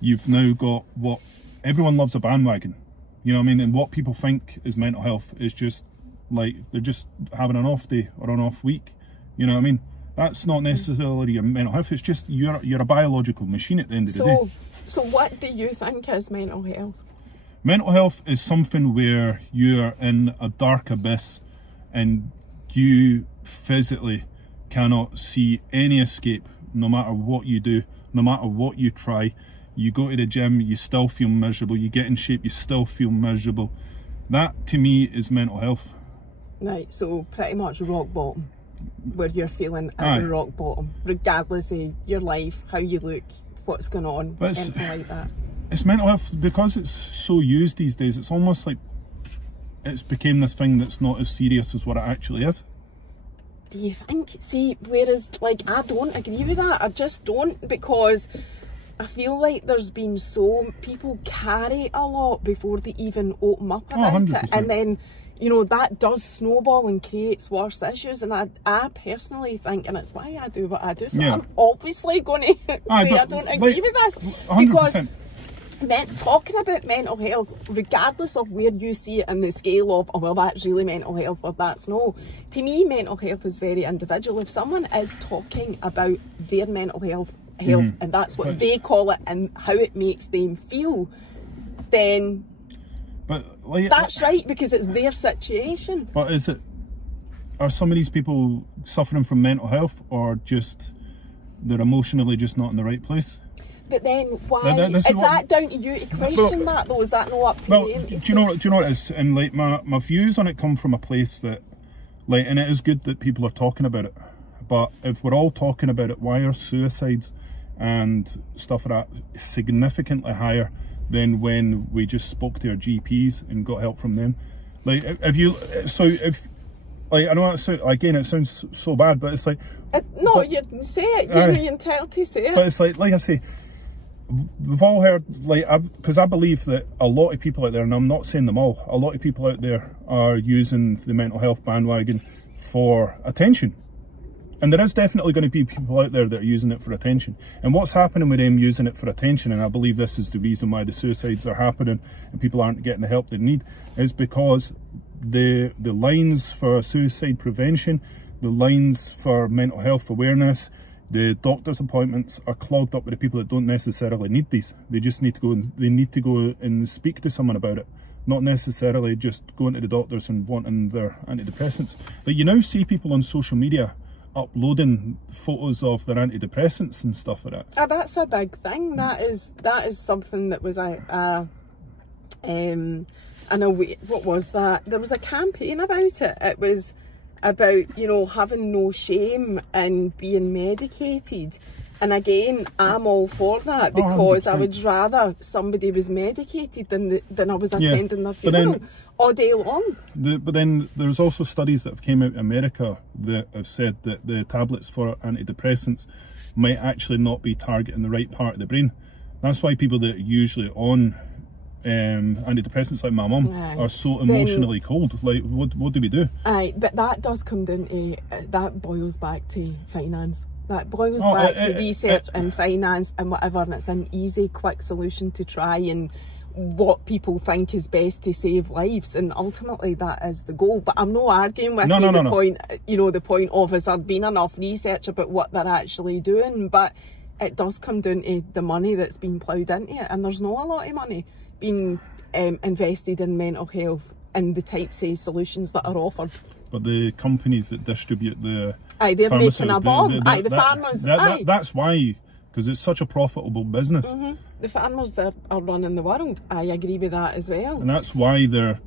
you've now got what everyone loves, a bandwagon. You know what I mean? And what people think is mental health is just like they're just having an off day or an off week. You know what I mean? That's not necessarily your mental health. It's just you're a biological machine at the end of the day. So what do you think is mental health? Mental health is something where you're in a dark abyss and you physically cannot see any escape, no matter what you do, no matter what you try. You go to the gym, you still feel miserable. You get in shape, you still feel miserable. That to me is mental health. Right, so pretty much rock bottom, where you're feeling at the rock bottom, regardless of your life, how you look, what's going on, anything like that. It's mental health, because it's so used these days, it's almost like it's became this thing that's not as serious as what it actually is. Do you think? See, whereas, like, I don't agree with that. I just don't, because I feel like there's been people carry a lot before they even open up about it. And then, you know, that does snowball and creates worse issues. And I personally think, and it's why I do what I do, so I'm obviously going to say I don't agree with this. 100%. Because talking about mental health, regardless of where you see it in the scale of, oh well, that's really mental health or that's no, to me mental health is very individual. If someone is talking about their mental health and that's what they call it and how it makes them feel, then that's right, because it's their situation. But are some of these people suffering from mental health, or just they're emotionally just not in the right place? But then why is that down to you to question that though? Is that not up to you? Do you know what it is? And like my views on it come from a place that, like, and it is good that people are talking about it, but if we're all talking about it, why are suicides and stuff like that significantly higher than when we just spoke to our GPs and got help from them? Like, like, I know it sounds so bad, but it's like, no, you say it, you're entitled to say it. But it's like I say, we've all heard, like, because I believe that a lot of people out there, and I'm not saying them all, a lot of people out there are using the mental health bandwagon for attention. And there is definitely going to be people out there that are using it for attention. And what's happening with them using it for attention, and I believe this is the reason why the suicides are happening and people aren't getting the help they need, is because the lines for suicide prevention, the lines for mental health awareness, the doctor's appointments are clogged up with the people that don't necessarily need these. They just need to go and speak to someone about it, not necessarily just going to the doctors and wanting their antidepressants. But you now see people on social media uploading photos of their antidepressants and stuff like that. Oh, that's a big thing. That is something that was I know, what was that? There was a campaign about it. It was about, you know, having no shame and being medicated. And again, I'm all for that, because I would rather somebody was medicated than I was attending their funeral all day long. But then there's also studies that have came out in America that have said that the tablets for antidepressants might actually not be targeting the right part of the brain. That's why people that are usually on antidepressants, like my mum, are so emotionally cold. Like, what do we do? Aye, but that does come down to, that boils back to finance. That boils back to research and finance and whatever, and it's an easy, quick solution to try and what people think is best to save lives, and ultimately that is the goal. But I'm not arguing with point, you know, the point of, has there been enough research about what they're actually doing? But it does come down to the money that's been ploughed into it, and there's not a lot of money being invested in mental health and the types of solutions that are offered. But the companies that distribute the they're making a bomb. The farmers. That's why, because it's such a profitable business. The farmers are running the world. I agree with that as well. And that's why they're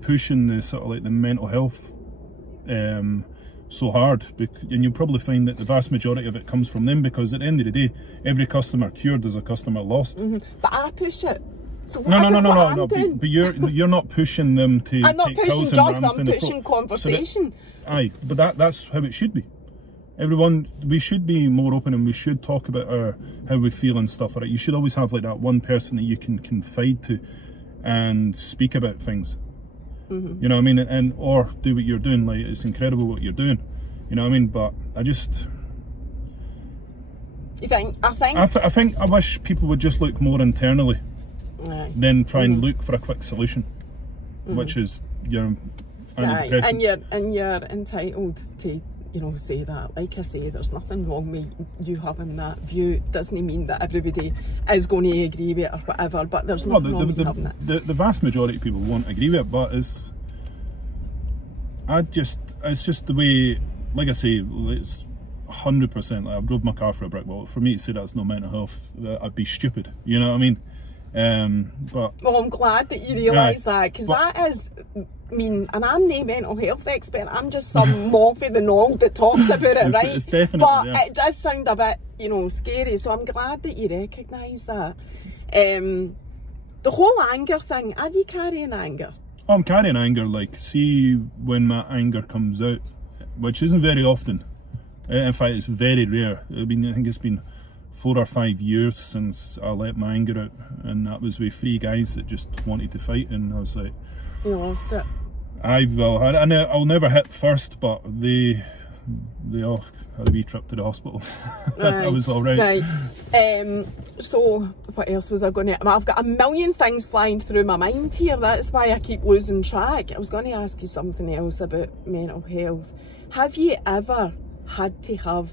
pushing the sort of like the mental health so hard. And you'll probably find that the vast majority of it comes from them, because at the end of the day, every customer cured is a customer lost. But I push it. So no. But you're not pushing them to. I'm not pushing drugs. I'm pushing conversation. So but that's how it should be. Everyone, we should be more open, and we should talk about how we feel and stuff. Right? You should always have like that one person that you can confide to and speak about things. You know what I mean? Or do what you're doing. Like, it's incredible what you're doing. You know what I mean? But I think I wish people would just look more internally. Then try and look for a quick solution, which is your antidepressants. And you're entitled to, you know, say that. Like I say, there's nothing wrong with you having that view. It doesn't mean that everybody is going to agree with it or whatever, but there's nothing wrong with having it. The vast majority of people won't agree with it, but it's just the way, like I say, it's 100%. Like, I've drove my car for a brick wall. For me to say that's no mental health, I'd be stupid. You know what I mean? But well, I'm glad that you realise that, because that is, I mean, and I'm no mental health expert, I'm just some moth of the knoll that talks about it, right? It's definitely, but it does sound a bit, you know, scary, so I'm glad that you recognise that. The whole anger thing, are you carrying anger? Oh, I'm carrying anger, like, see when my anger comes out, which isn't very often. In fact, it's very rare. I think it's been 4 or 5 years since I let my anger out, and that was with 3 guys that just wanted to fight, and I was like, you lost it. I'll never hit first, but they all had a wee trip to the hospital. I was all right. Right. So what else was I going to? I've got a million things flying through my mind here. That's why I keep losing track. I was going to ask you something else about mental health. Have you ever had to have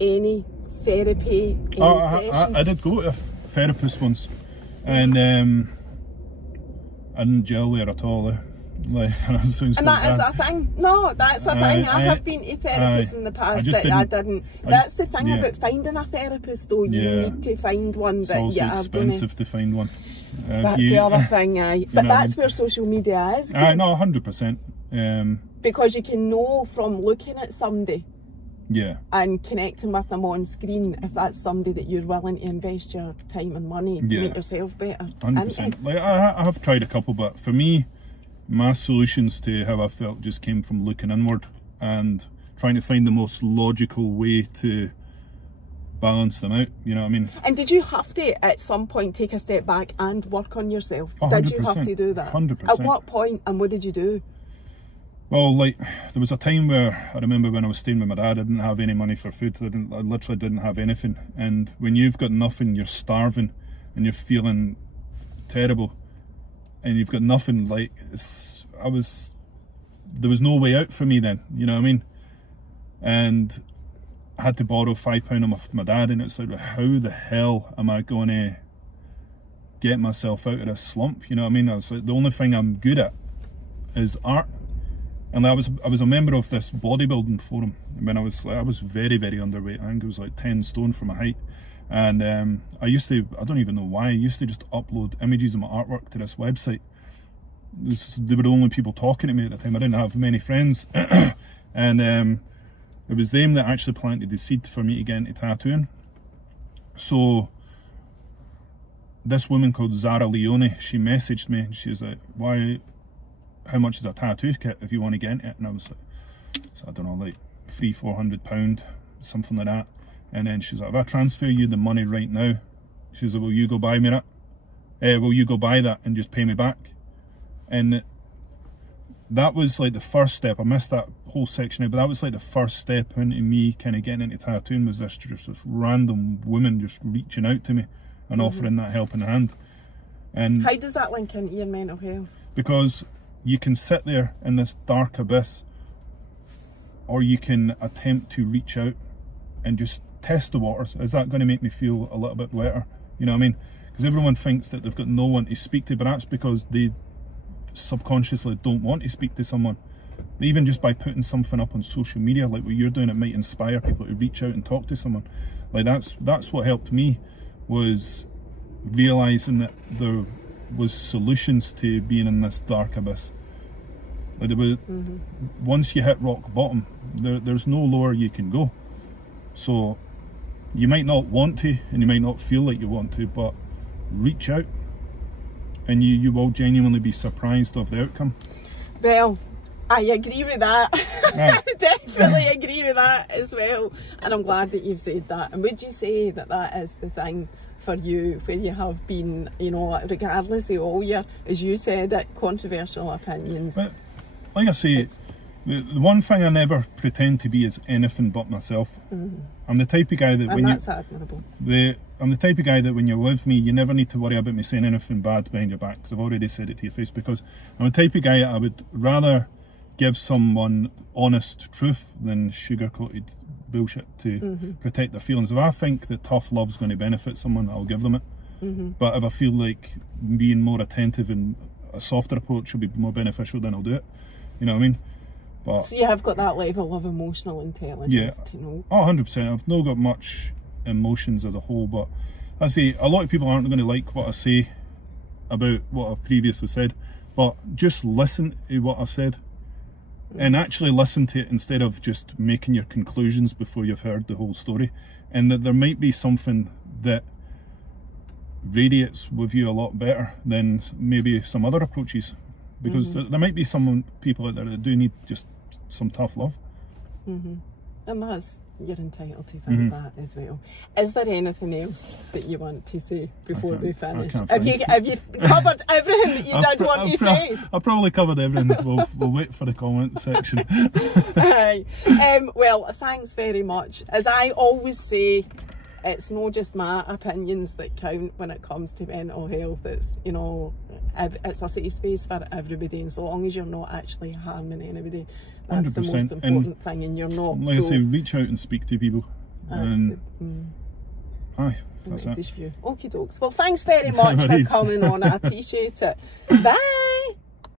any therapy, sessions? I did go to a therapist once, and I didn't gel there at all. Like, and that is a thing. No, that's a thing. I have been to therapists in the past that I didn't. That's the thing about finding a therapist, though. You need to find one that you are. It's also expensive to find one. That's the other thing, aye. But that's where social media is. Aye, no, 100%. Because you can know from looking at somebody. Yeah. And connecting with them on screen, if that's somebody that you're willing to invest your time and money to make yourself better. 100%. Like, I have tried a couple, but for me, my solutions to how I felt just came from looking inward and trying to find the most logical way to balance them out, you know what I mean? And did you have to at some point take a step back and work on yourself? 100%, did you have to do that? 100%. At what point, and what did you do? Well, like, there was a time where I remember when I was staying with my dad, I didn't have any money for food. I literally didn't have anything. And when you've got nothing, you're starving and you're feeling terrible and you've got nothing, like, there was no way out for me then, you know what I mean? And I had to borrow £5 off my dad, and it's like, how the hell am I going to get myself out of this slump, you know what I mean? I was like, the only thing I'm good at is art. And I was a member of this bodybuilding forum when I was very, very underweight. I think it was like 10 stone for my height. And I don't even know why, I used to just upload images of my artwork to this website. They were the only people talking to me at the time. I didn't have many friends. And it was them that actually planted the seed for me to get into tattooing. So this woman called Zara Leone, she messaged me and she was like, how much is a tattoo kit if you want to get into it? And I was like, so I don't know, like £300–400, something like that. And then she's like, if I transfer you the money right now, she's like, will you go buy me that? Will you go buy that and just pay me back? And that was like the first step. I missed that whole section out, but that was like the first step into me kind of getting into tattooing, was this random woman just reaching out to me and offering that helping hand. And how does that link into your mental health? Because you can sit there in this dark abyss, or you can attempt to reach out and just test the waters. Is that going to make me feel a little bit better? You know what I mean? Because everyone thinks that they've got no one to speak to, but that's because they subconsciously don't want to speak to someone. Even just by putting something up on social media like what you're doing, it might inspire people to reach out and talk to someone. Like that's what helped me, was realizing that there was solutions to being in this dark abyss. Like once you hit rock bottom, there's no lower you can go. So you might not want to, and you might not feel like you want to, but reach out and you will genuinely be surprised of the outcome. Well, I agree with that. I definitely agree with that as well, and I'm glad that you've said that. And would you say that that is the thing for you, where you have been, you know, regardless of all your, as you said, controversial opinions? But like I say, the one thing I never pretend to be is anything but myself. I'm the type of guy that that's admirable. I'm the type of guy that when you're with me, you never need to worry about me saying anything bad behind your back, because I've already said it to your face. Because I'm the type of guy I would rather give someone honest truth than sugar-coated bullshit to protect their feelings. If I think that tough love's going to benefit someone, I'll give them it. But if I feel like being more attentive and a softer approach will be more beneficial, then I'll do it. You know what I mean? But so you have got that level of emotional intelligence to know. Oh, 100%. I've not got much emotions as a whole, but I say a lot of people aren't going to like what I say about what I've previously said, but just listen to what I said and actually listen to it instead of just making your conclusions before you've heard the whole story. And that there might be something that radiates with you a lot better than maybe some other approaches, because there might be some people out there that do need just some tough love. And that's, you're entitled to think that as well. Is there anything else that you want to say before we finish? Have you covered everything that you did want to say? I've probably covered everything. We'll wait for the comment section. Aye. Well, thanks very much. As I always say, it's not just my opinions that count when it comes to mental health. It's, you know, it's a safe space for everybody, and so long as you're not actually harming anybody, that's 100%. The most important thing, and you're not. Like I say, reach out and speak to people. And aye, that's it. Okie dokes. Well, thanks very much for coming on. I appreciate it. Bye.